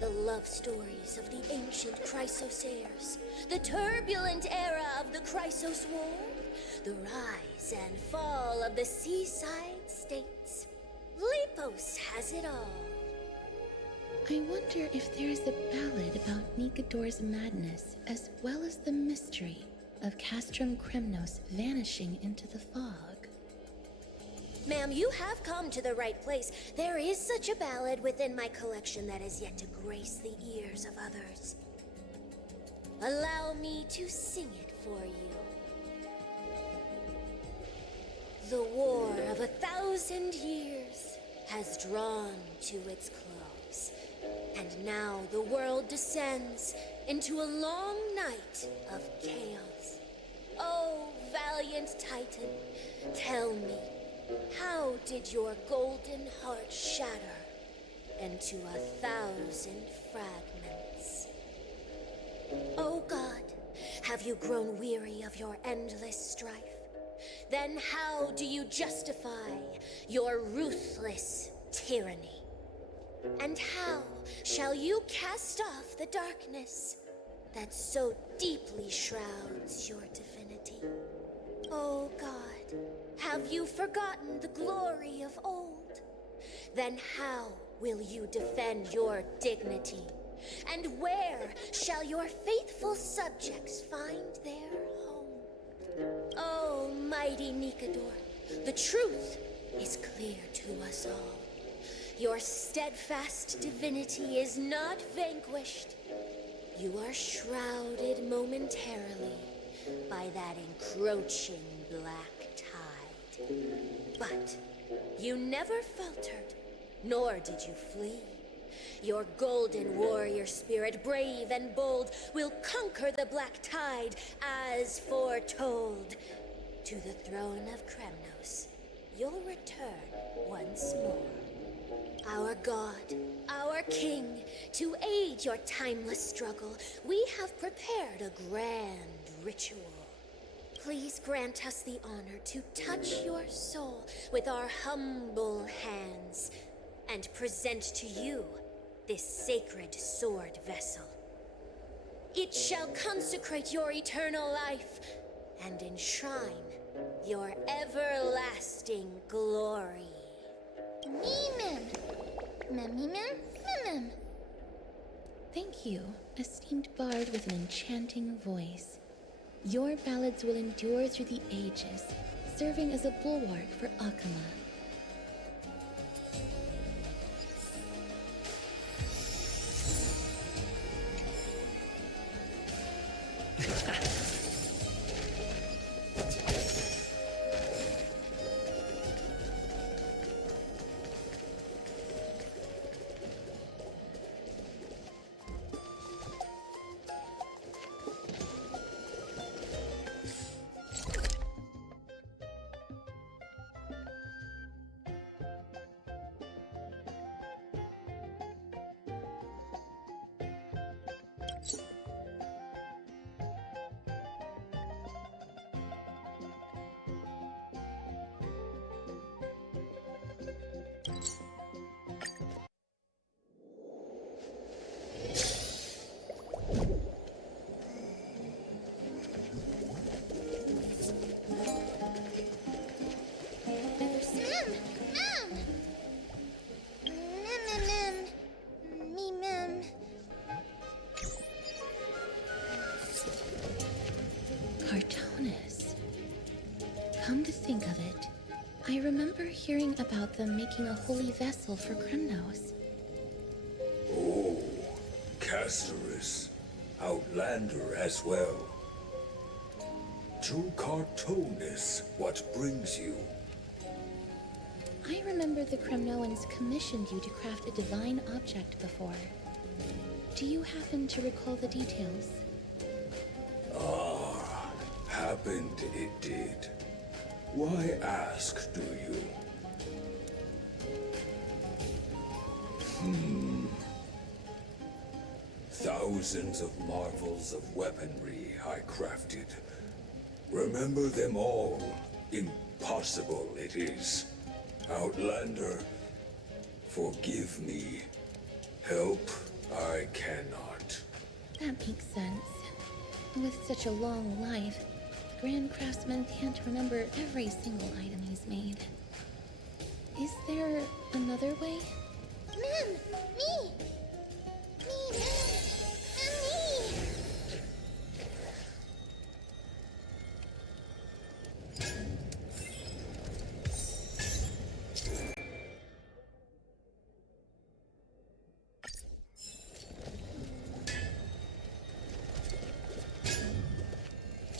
The love stories of the ancient Chrysosaurs, the turbulent era of the Chrysos War, the rise and fall of the seaside states. Lepos has it all. I wonder if there is a ballad about Nikodor's madness, as well as the mystery of Castrum Kremnos vanishing into the fog. Ma'am, you have come to the right place. There is such a ballad within my collection that is yet to grace the ears of others. Allow me to sing it for you. The war of 1,000 years has drawn to its close, and now the world descends into a long night of chaos. Oh, valiant Titan, tell me, how did your golden heart shatter into 1,000 fragments? Oh God, have you grown weary of your endless strife? Then how do you justify your ruthless tyranny? And how shall you cast off the darkness that so deeply shrouds your divinity? Oh God, have you forgotten the glory of old? Then how will you defend your dignity? And where shall your faithful subjects find their home? Oh, mighty Nikodor, the truth is clear to us all. Your steadfast divinity is not vanquished. You are shrouded momentarily by that encroaching black tide. But you never faltered, nor did you flee. Your golden warrior spirit, brave and bold, will conquer the black tide as foretold. To the throne of Kremnos, you'll return once more. Our God, our King, to aid your timeless struggle, we have prepared a grand ritual. Please grant us the honor to touch your soul with our humble hands and present to you this sacred sword vessel. It shall consecrate your eternal life and enshrine your everlasting glory. Thank you, esteemed bard with an enchanting voice. Your ballads will endure through the ages, serving as a bulwark for Akama. Cartonis. Come to think of it, I remember hearing about them making a holy vessel for Kremnos. Oh, Casterus. Outlander as well. To Cartonis, what brings you? I remember the Kremnoans commissioned you to craft a divine object before. Do you happen to recall the details? Ah, happened it did. Why ask, do you? Thousands of marvels of weaponry I crafted. Remember them all. Impossible it is. Outlander, forgive me. Help I cannot. That makes sense. With such a long life, the Grand Craftsman can't remember every single item he's made. Is there another way? Ma'am, me! Me, ma'am! Me!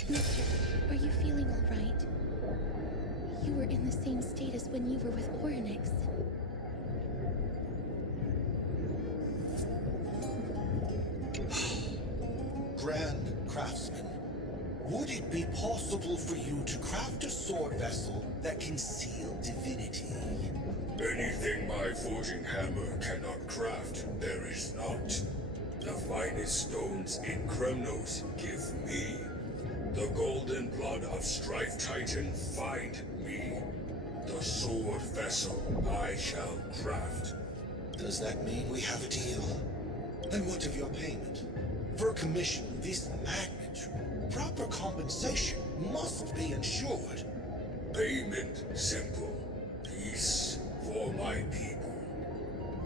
Mister, are you feeling all right? You were in the same state as when you were with Orynyx. Grand Craftsman, would it be possible for you to craft a sword vessel that can seal divinity? Anything my forging hammer cannot craft, there is not. The finest stones in Kremnos give me. The golden blood of Strife Titan find me. The sword vessel I shall craft. Does that mean we have a deal? And what of your payment? For a commission of this magnitude, proper compensation must be ensured. Payment simple. Peace for my people.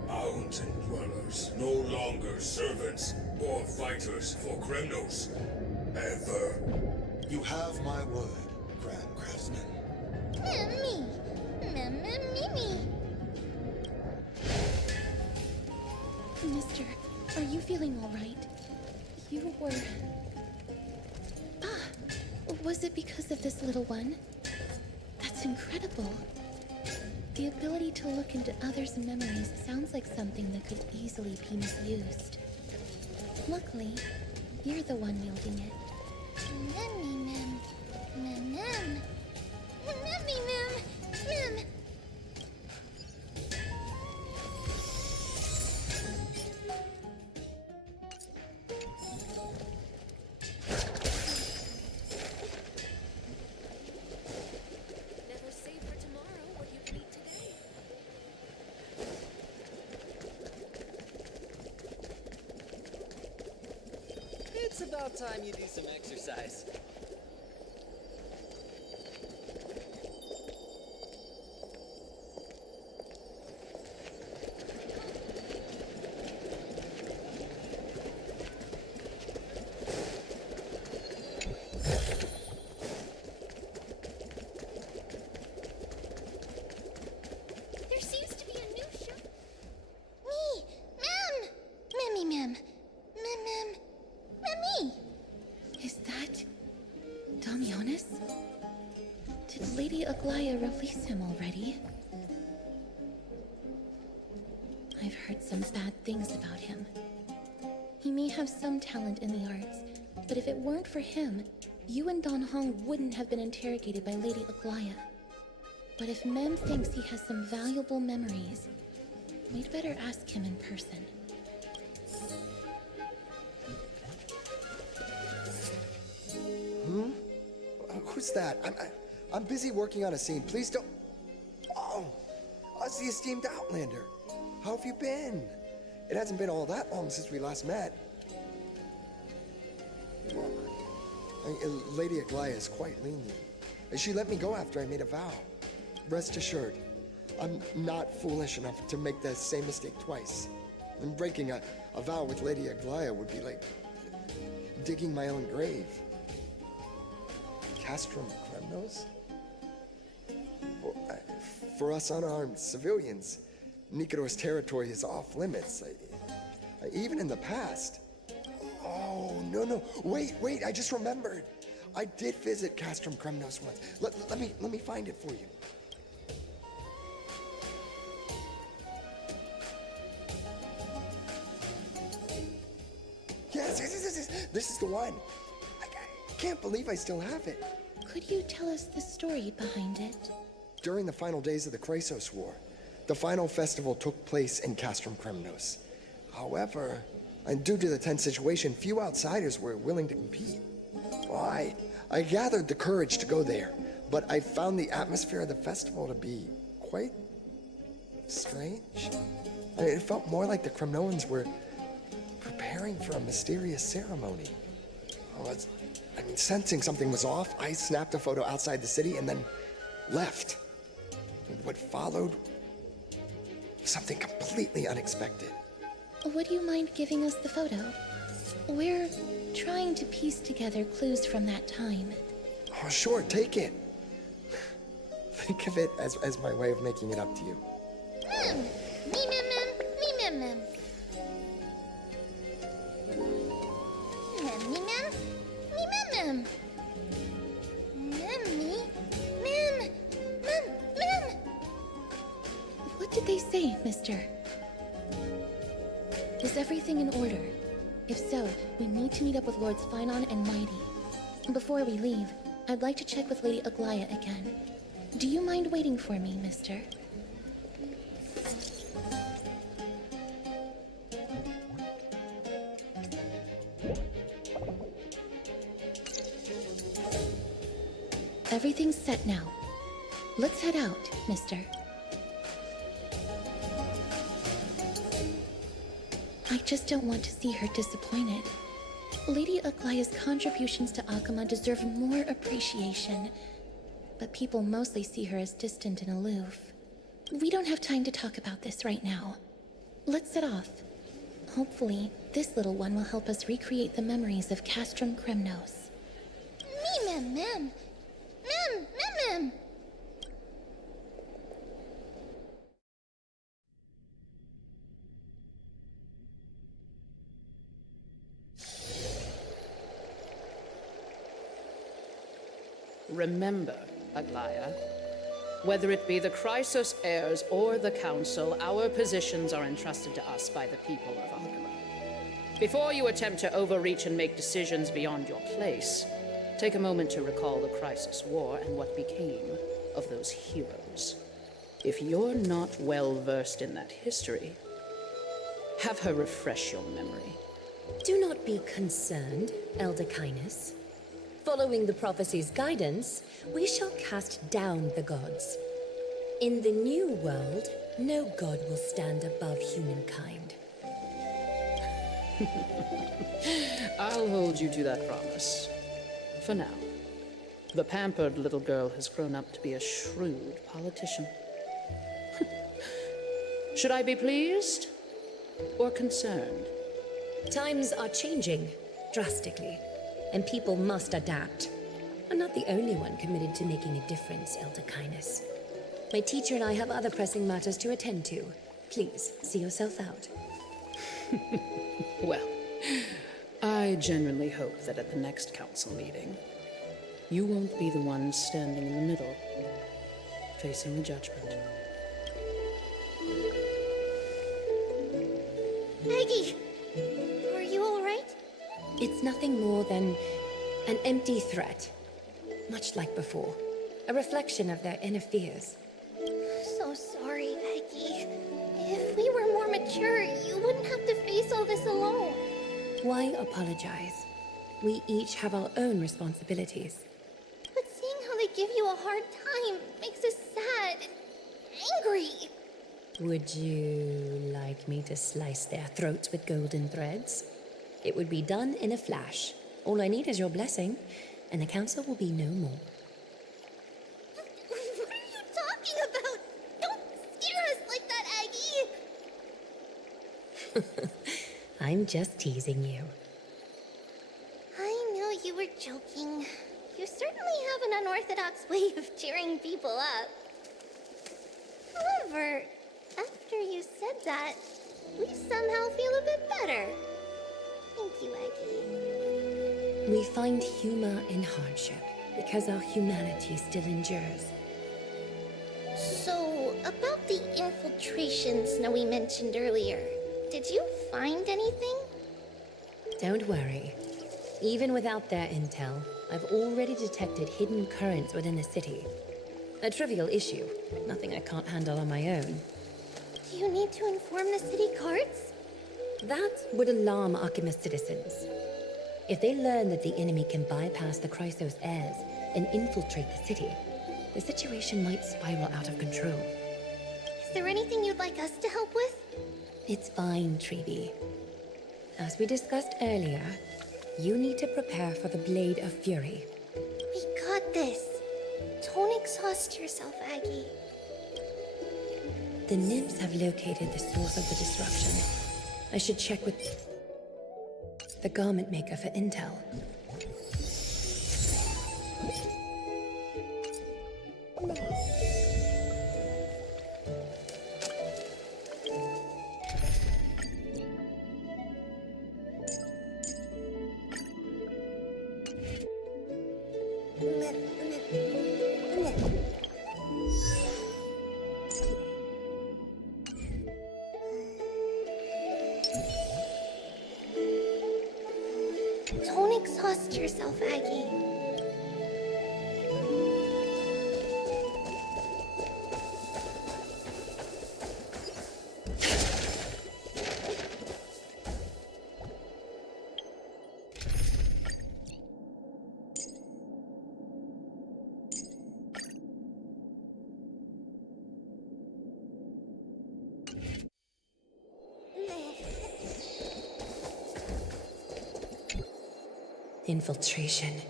Mountain dwellers, no longer servants or fighters for Kremnos. Ever. You have my word, Grand Craftsman. Me! Me! Mister, are you feeling all right? You were... was it because of this little one? That's incredible. The ability to look into others' memories sounds like something that could easily be misused. Luckily, you're the one wielding it. Ma'am. Never save for tomorrow what you can eat today. It's about time you do some exercise. There seems to be a new show. Me! Ma'am! Ma'am. Me! Is that... Damionis? Did Lady Aglaya release him already? I've heard some bad things about him. He may have some talent in the arts, but if it weren't for him, you and Don Hong wouldn't have been interrogated by Lady Aglaya. But if Mem thinks he has some valuable memories, we'd better ask him in person. Who's that? I'm busy working on a scene. Please don't. Oh, us the esteemed Outlander. How have you been? It hasn't been all that long since we last met. Lady Aglaya is quite lenient. She let me go after I made a vow. Rest assured, I'm not foolish enough to make the same mistake twice. And breaking a vow with Lady Aglaya would be like digging my own grave. Castrum Kremnos? For us unarmed civilians, Nikodor's territory is off limits. Even in the past. Oh, no. Wait, I just remembered. I did visit Castrum Kremnos once. Let me find it for you. Yes. This is the one. I can't believe I still have it. Could you tell us the story behind it? During the final days of the Kremnos War, the final festival took place in Castrum Kremnos. However, and due to the tense situation, few outsiders were willing to compete. Well, I gathered the courage to go there, but I found the atmosphere of the festival to be quite strange. It felt more like the Kremnoans were preparing for a mysterious ceremony. Sensing something was off, I snapped a photo outside the city and then left. What followed Something completely unexpected. Would you mind giving us the photo? We're trying to piece together clues from that time. Oh, sure, take it. Think of it as my way of making it up to you. Me mem mem, me mem mem. Mem me mem, me mem mem. Mem me, mem, mem. What did they say, mister? Is everything in order? If so, we need to meet up with Lords Phynon and Mighty. Before we leave, I'd like to check with Lady Aglaya again. Do you mind waiting for me, mister? Everything's set now. Let's head out, mister. I just don't want to see her disappointed. Lady Aglaya's contributions to Akama deserve more appreciation, but people mostly see her as distant and aloof. We don't have time to talk about this right now. Let's set off. Hopefully, this little one will help us recreate the memories of Castrum Kremnos. Me mem mem. Mem, mem mem. Remember, Aglaya, whether it be the Chrysos heirs or the Council, our positions are entrusted to us by the people of Akama. Before you attempt to overreach and make decisions beyond your place, take a moment to recall the Chrysos War and what became of those heroes. If you're not well versed in that history, have her refresh your memory. Do not be concerned, Elder Kynus. Following the prophecy's guidance, we shall cast down the gods. In the new world, no god will stand above humankind. I'll hold you to that promise. For now. The pampered little girl has grown up to be a shrewd politician. Should I be pleased or concerned? Times are changing drastically, and people must adapt. I'm not the only one committed to making a difference, Elder Kynus. My teacher and I have other pressing matters to attend to. Please, see yourself out. Well, I genuinely hope that at the next council meeting, you won't be the one standing in the middle, facing the judgment. Maggie, are you all right? It's nothing more than an empty threat. Much like before. A reflection of their inner fears. So sorry, Maggie. If we were more mature, you wouldn't have to face all this alone. Why apologize? We each have our own responsibilities. But seeing how they give you a hard time makes us sad and angry. Would you like me to slice their throats with golden threads? It would be done in a flash. All I need is your blessing, and the council will be no more. What are you talking about? Don't scare us like that, Aggie! I'm just teasing you. I knew you were joking. You certainly have an unorthodox way of cheering people up. However, after you said that, we somehow feel a bit better. Thank you, Aggie. We find humor in hardship because our humanity still endures. So, about the infiltration Snowy mentioned earlier, did you find anything? Don't worry. Even without their intel, I've already detected hidden currents within the city. A trivial issue, nothing I can't handle on my own. Do you need to inform the city guards? That would alarm Archimus citizens. If they learn that the enemy can bypass the Chrysos heirs and infiltrate the city, the situation might spiral out of control. Is there anything you'd like us to help with? It's fine, Treeby. As we discussed earlier, you need to prepare for the Blade of Fury. We got this. Don't exhaust yourself, Aggie. The nymphs have located the source of the disruption. I should check with the garment maker for intel. Don't exhaust yourself, Aggie. Infiltration.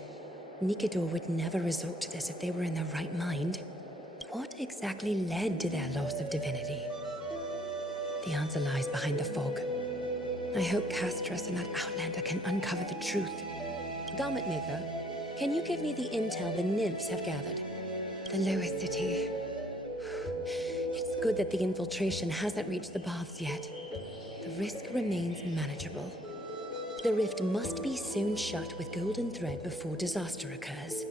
Nikador would never resort to this if they were in their right mind. What exactly led to their loss of divinity? The answer lies behind the fog. I hope Castras and that Outlander can uncover the truth. Garment Maker, can you give me the intel the nymphs have gathered? The lowest city. It's good that the infiltration hasn't reached the baths yet. The risk remains manageable. The rift must be sewn shut with golden thread before disaster occurs.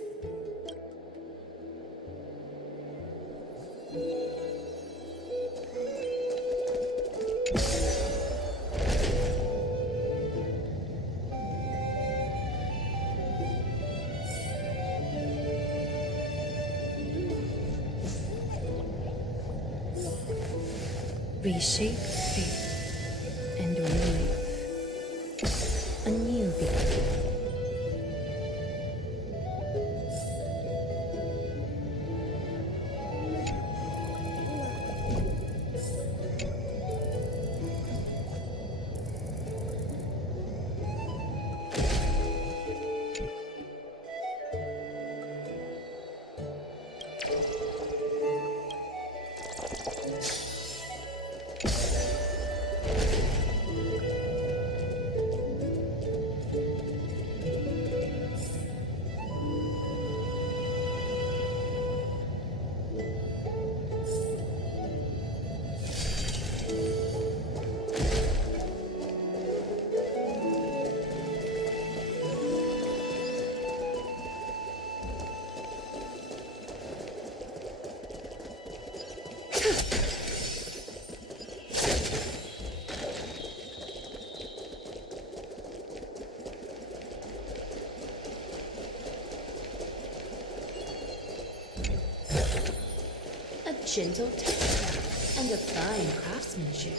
Reshape fate and weave a new beginning. Gentle texture and a fine craftsmanship.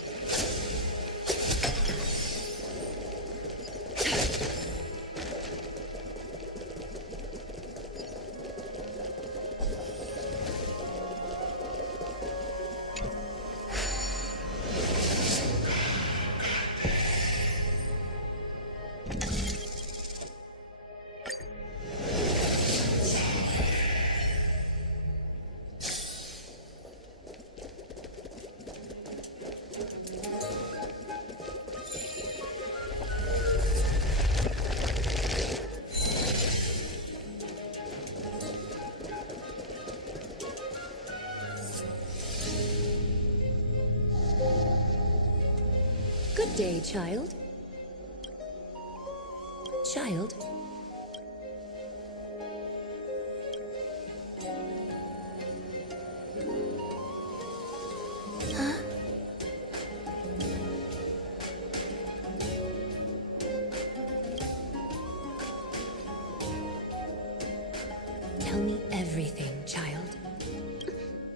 Good day, child. Child? Huh? Tell me everything, child.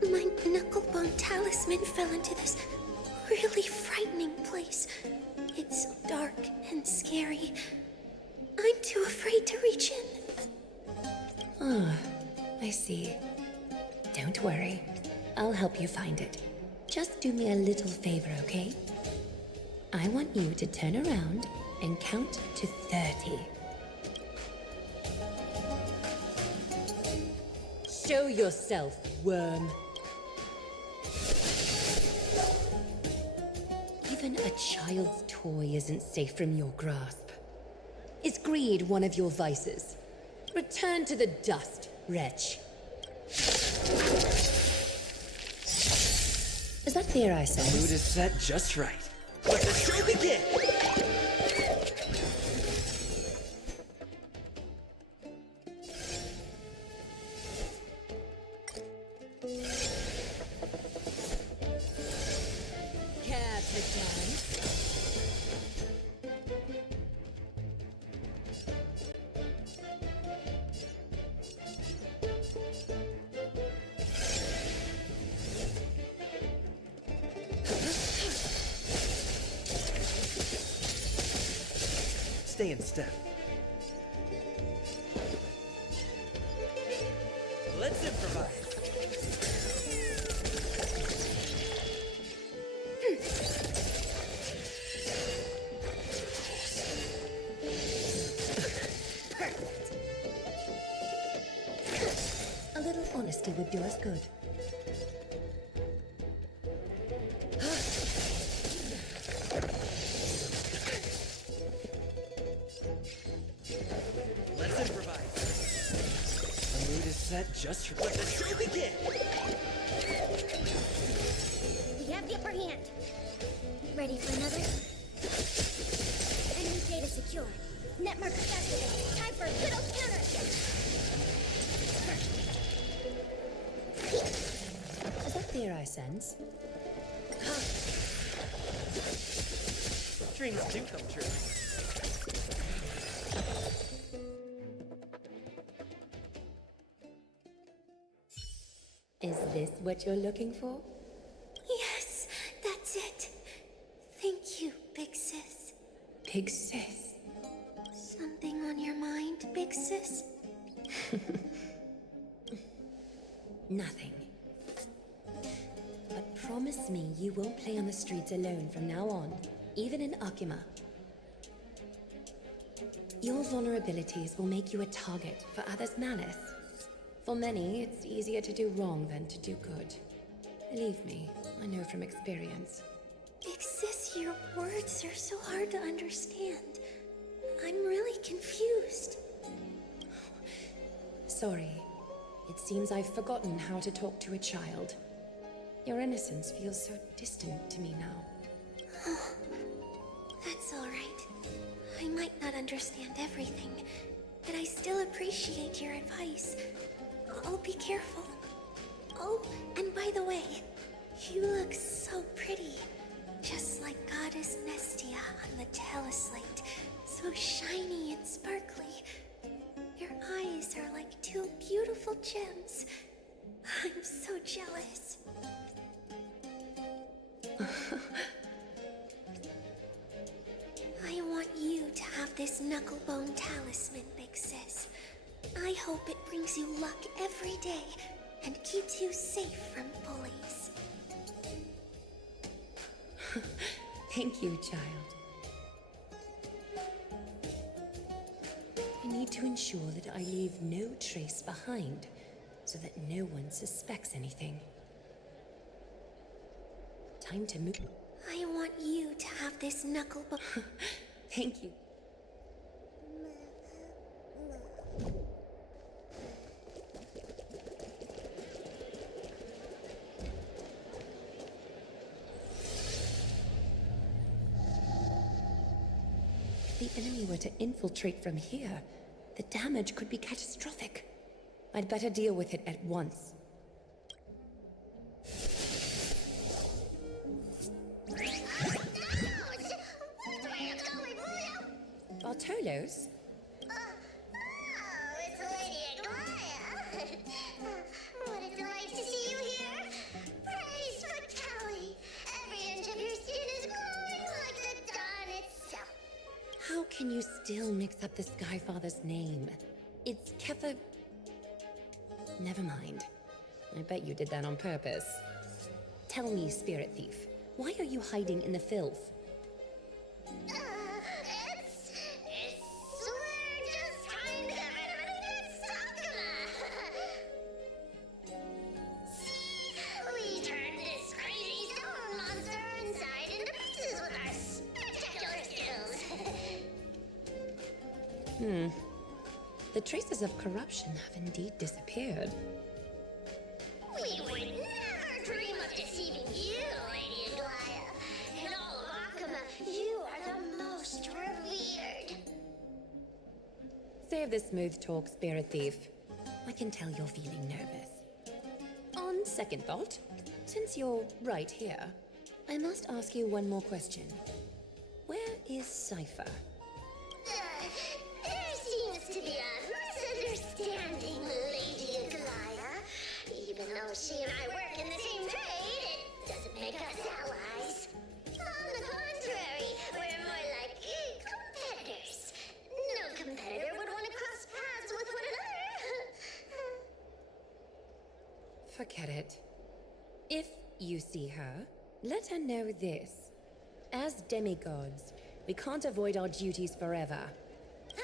My knucklebone talisman fell into this really frightening place. It's so dark and scary. I'm too afraid to reach in. Ah, I see. Don't worry. I'll help you find it. Just do me a little favor, okay? I want you to turn around and count to 30. Show yourself, worm. Even a child's toy isn't safe from your grasp. Is greed one of your vices? Return to the dust, wretch. Is that clear, I say? The mood is set just right. Let the show begin! Care to dance? Stay in step. Let's improvise. A little honesty would do us good. Let's improvise. The mood is set just right. Let the show begin! We have the upper hand. Ready for another? Enemy data secure. Net marker activated. Time for a good old counter. Is that clear, I sense? Dreams do come true. Is this what you're looking for? Yes, that's it. Thank you, big sis. Big sis. Something on your mind, big sis? Nothing. But promise me you won't play on the streets alone from now on, even in Akima. Your vulnerabilities will make you a target for others' malice. For many, it's easier to do wrong than to do good. Believe me, I know from experience. Big sis, your words are so hard to understand. I'm really confused. Sorry. It seems I've forgotten how to talk to a child. Your innocence feels so distant to me now. That's all right. I might not understand everything, but I still appreciate your advice. I'll be careful. Oh, and by the way, you look so pretty. Just like Goddess Nestia on the teleslate. So shiny and sparkly. Your eyes are like two beautiful gems. I'm so jealous. I want you to have this knucklebone talisman, big sis. I hope it brings you luck every day and keeps you safe from bullies. Thank you, child. I need to ensure that I leave no trace behind, so that no one suspects anything. Time to move. I want you to have this knucklebone. Thank you. If the enemy were to infiltrate from here, the damage could be catastrophic. I'd better deal with it at once. Bartolos? It's Lady Aglaya. What a delight to see you here. Praise for Callie. Every inch of your skin is glowing like the dawn itself. How can you still mix up the Skyfather's name? It's Kefa... Never mind. I bet you did that on purpose. Tell me, Spirit Thief, why are you hiding in the filth? We're just trying to get rid of Saga. See? We turned this crazy stone monster inside into pieces with The traces of corruption have indeed disappeared. We would never dream of deceiving you, Lady Aglaya. In all of Akama, you are the most revered. Save the smooth talk, spirit thief. I can tell you're feeling nervous. On second thought, since you're right here, I must ask you one more question. Where is Cypher? There seems to be a misunderstanding, Lady Aglaya. Even though she and I work in the same trade, it doesn't make us allies. On the contrary, we're more like competitors. No competitor would want to cross paths with one another. Forget it. If you see her, let her know this. As demigods, we can't avoid our duties forever. All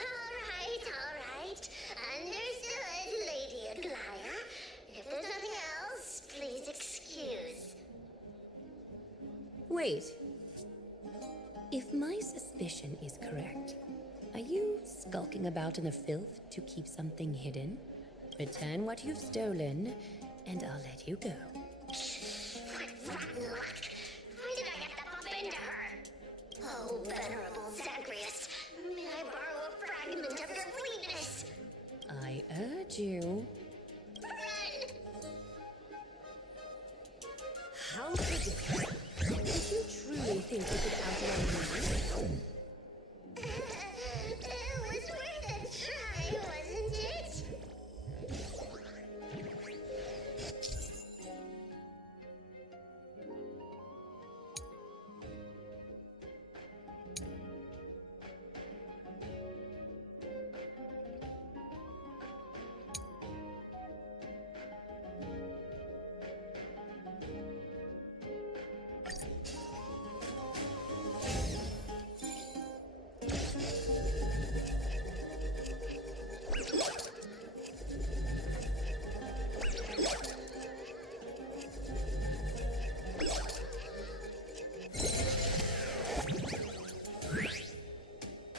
right. Understood, Lady Aglaya. If there's nothing else, please excuse. Wait. If my suspicion is correct, are you skulking about in the filth to keep something hidden? Return what you've stolen, and I'll let you go. What rotten luck! Why did I get the bump into her? Oh, venerable Zagreus, may I borrow a fragment of your fleetness? I urge you. Run! How could you? Did you truly think you could outrun me? It was worth a try, wasn't it?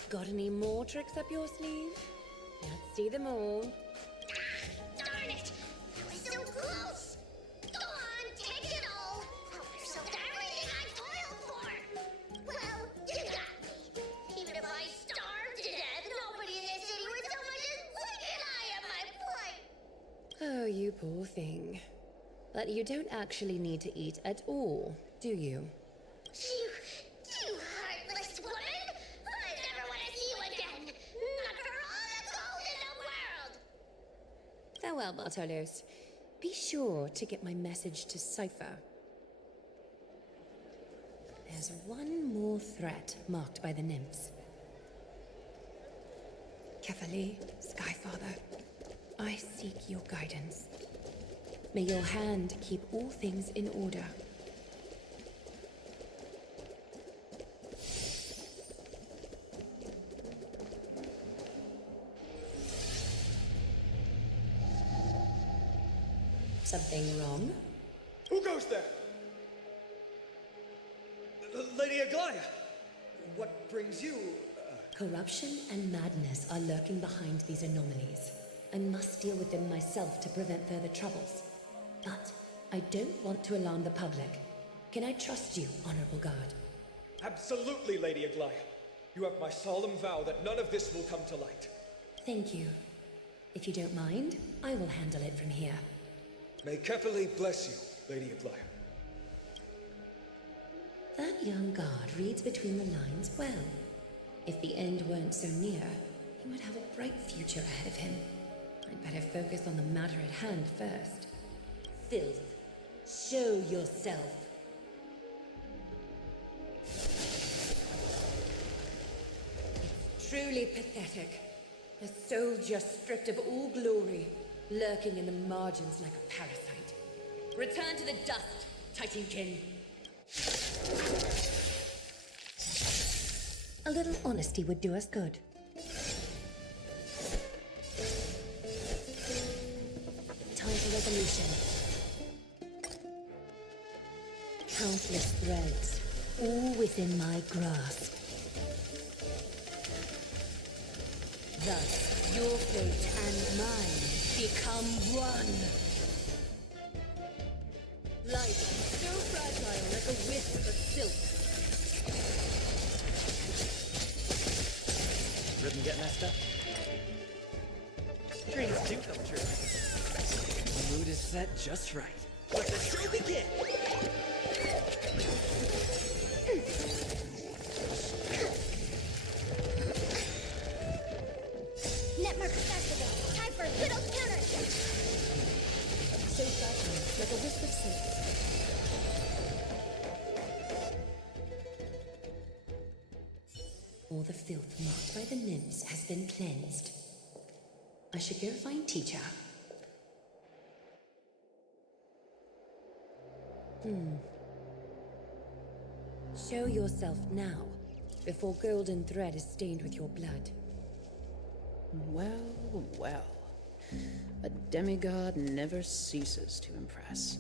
Got any more tricks up your sleeve? Let's see them all. Darn it! I was so close! Go on, take it all! Help yourself to everything I toiled for! Well, you got me. Even if I starved to death, nobody in this city would so much as blink an eye at my plight! Oh, you poor thing. But you don't actually need to eat at all, do you? You heartless woman! I never want to see you again! Not for all the gold in the world! Farewell, Bartolos. Be sure to get my message to Cypher. There's one more threat marked by the nymphs. Kefali, Skyfather, I seek your guidance. May your hand keep all things in order. Something wrong? Who goes there? Lady Aglaya! What brings you? Corruption and madness are lurking behind these anomalies. I must deal with them myself to prevent further troubles. But I don't want to alarm the public. Can I trust you, Honorable Guard? Absolutely, Lady Aglaya. You have my solemn vow that none of this will come to light. Thank you. If you don't mind, I will handle it from here. May Kefali bless you, Lady Aglaya. That young guard reads between the lines well. If the end weren't so near, he would have a bright future ahead of him. I'd better focus on the matter at hand first. Filth, show yourself. It's truly pathetic. A soldier stripped of all glory, lurking in the margins like a parasite. Return to the dust, Titankin. A little honesty would do us good. Time for resolution. Countless threads, all within my grasp. Thus, your fate and mine become one. Life so fragile like a wisp of silk. Rhythm get messed up? Dreams do come true. The mood is set just right. Let the show begin! Netmark Festival. Time for a good old counter. So fragile like a wisp of silk. All the filth marked by the nymphs has been cleansed. I should go find teacher. Show yourself now, before golden thread is stained with your blood. Well, well. A demigod never ceases to impress.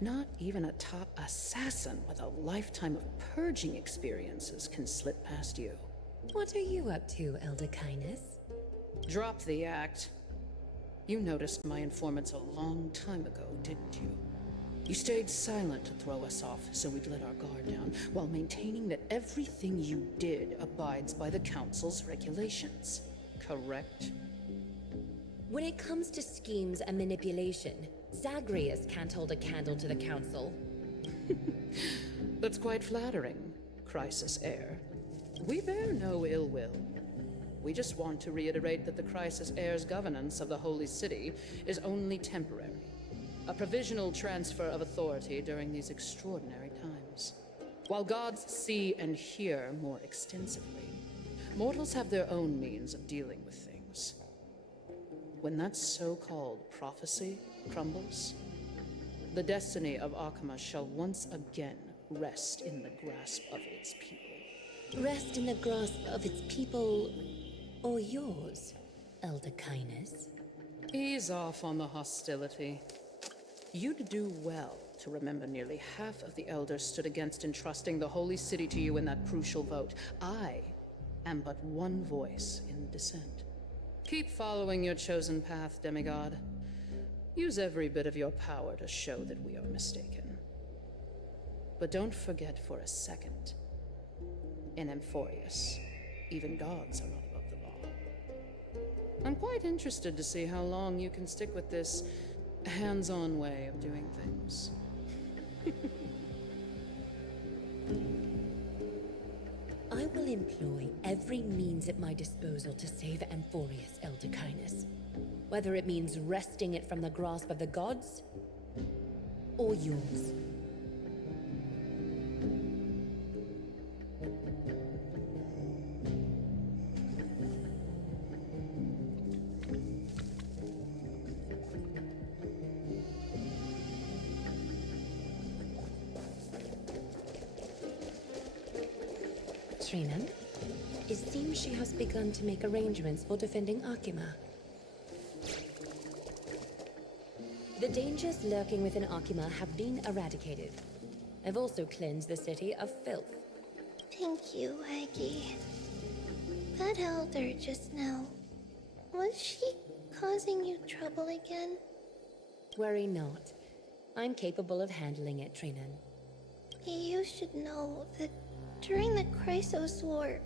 Not even a top assassin with a lifetime of purging experiences can slip past you. What are you up to, Elder Kindness? Drop the act. You noticed my informants a long time ago, didn't you? You stayed silent to throw us off so we'd let our guard down, while maintaining that everything you did abides by the Council's regulations. Correct? When it comes to schemes and manipulation, Zagreus can't hold a candle to the Council. That's quite flattering, Crisis Heir. We bear no ill will. We just want to reiterate that the Crisis Heir's governance of the Holy City is only temporary. A provisional transfer of authority during these extraordinary times. While gods see and hear more extensively, mortals have their own means of dealing with things. When that so-called prophecy crumbles, the destiny of Akama shall once again rest in the grasp of its people. Rest in the grasp of its people, or yours, Elder Kindness? Ease off on the hostility. You'd do well to remember nearly half of the elders stood against entrusting the Holy City to you in that crucial vote. I am but one voice in the dissent. Keep following your chosen path, demigod. Use every bit of your power to show that we are mistaken. But don't forget for a second, in Amphorius, even gods are not above the law. I'm quite interested to see how long you can stick with this hands-on way of doing things. I will employ every means at my disposal to save Amphorius, Elder Kindness. Whether it means wresting it from the grasp of the gods, or yours. Trinan, it seems she has begun to make arrangements for defending Akima. The dangers lurking within Akima have been eradicated. I've also cleansed the city of filth. Thank you, Aggie. That elder just now, was she causing you trouble again? Worry not. I'm capable of handling it, Trinan. You should know that during the Chrysos War,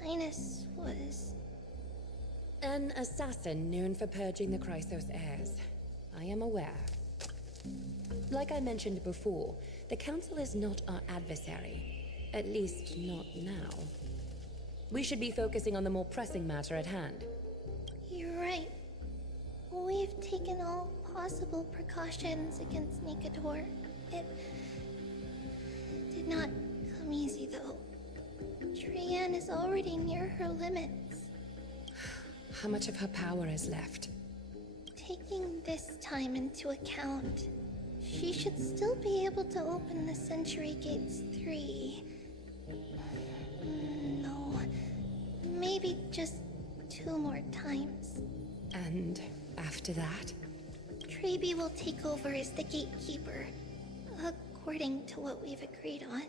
Kindness was an assassin known for purging the Chrysos heirs. I am aware. Like I mentioned before, the Council is not our adversary. At least, not now. We should be focusing on the more pressing matter at hand. You're right. We've taken all possible precautions against Nikador. It did not come easy, though. Trian is already near her limits. How much of her power is left? Taking this time into account, she should still be able to open the Century Gates 3. No, maybe just 2 more times. And after that? Trebi will take over as the gatekeeper, according to what we've agreed on.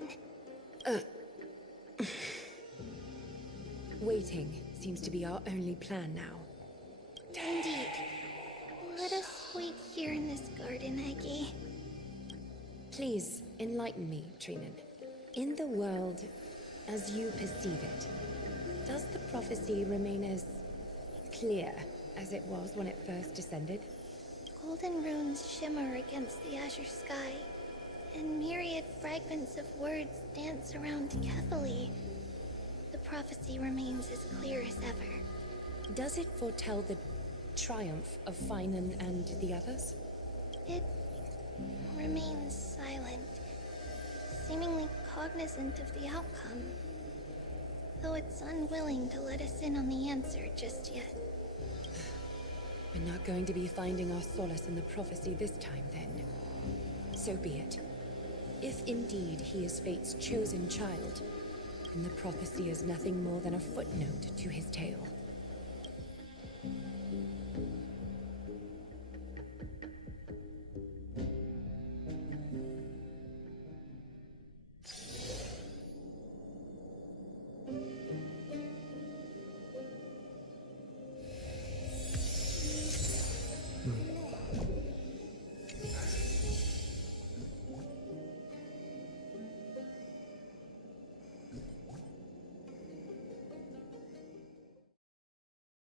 Waiting seems to be our only plan now. Indeed. Let us wait here in this garden, Eggy. Please enlighten me, Trinan. In the world as you perceive it, does the prophecy remain as clear as it was when it first descended? Golden runes shimmer against the azure sky, and myriad fragments of words dance around heavily. The prophecy remains as clear as ever. Does it foretell the triumph of Finan and the others? It remains silent, seemingly cognizant of the outcome, though it's unwilling to let us in on the answer just yet. We're not going to be finding our solace in the prophecy this time, then. So be it. If indeed he is Fate's chosen child, then the prophecy is nothing more than a footnote to his tale.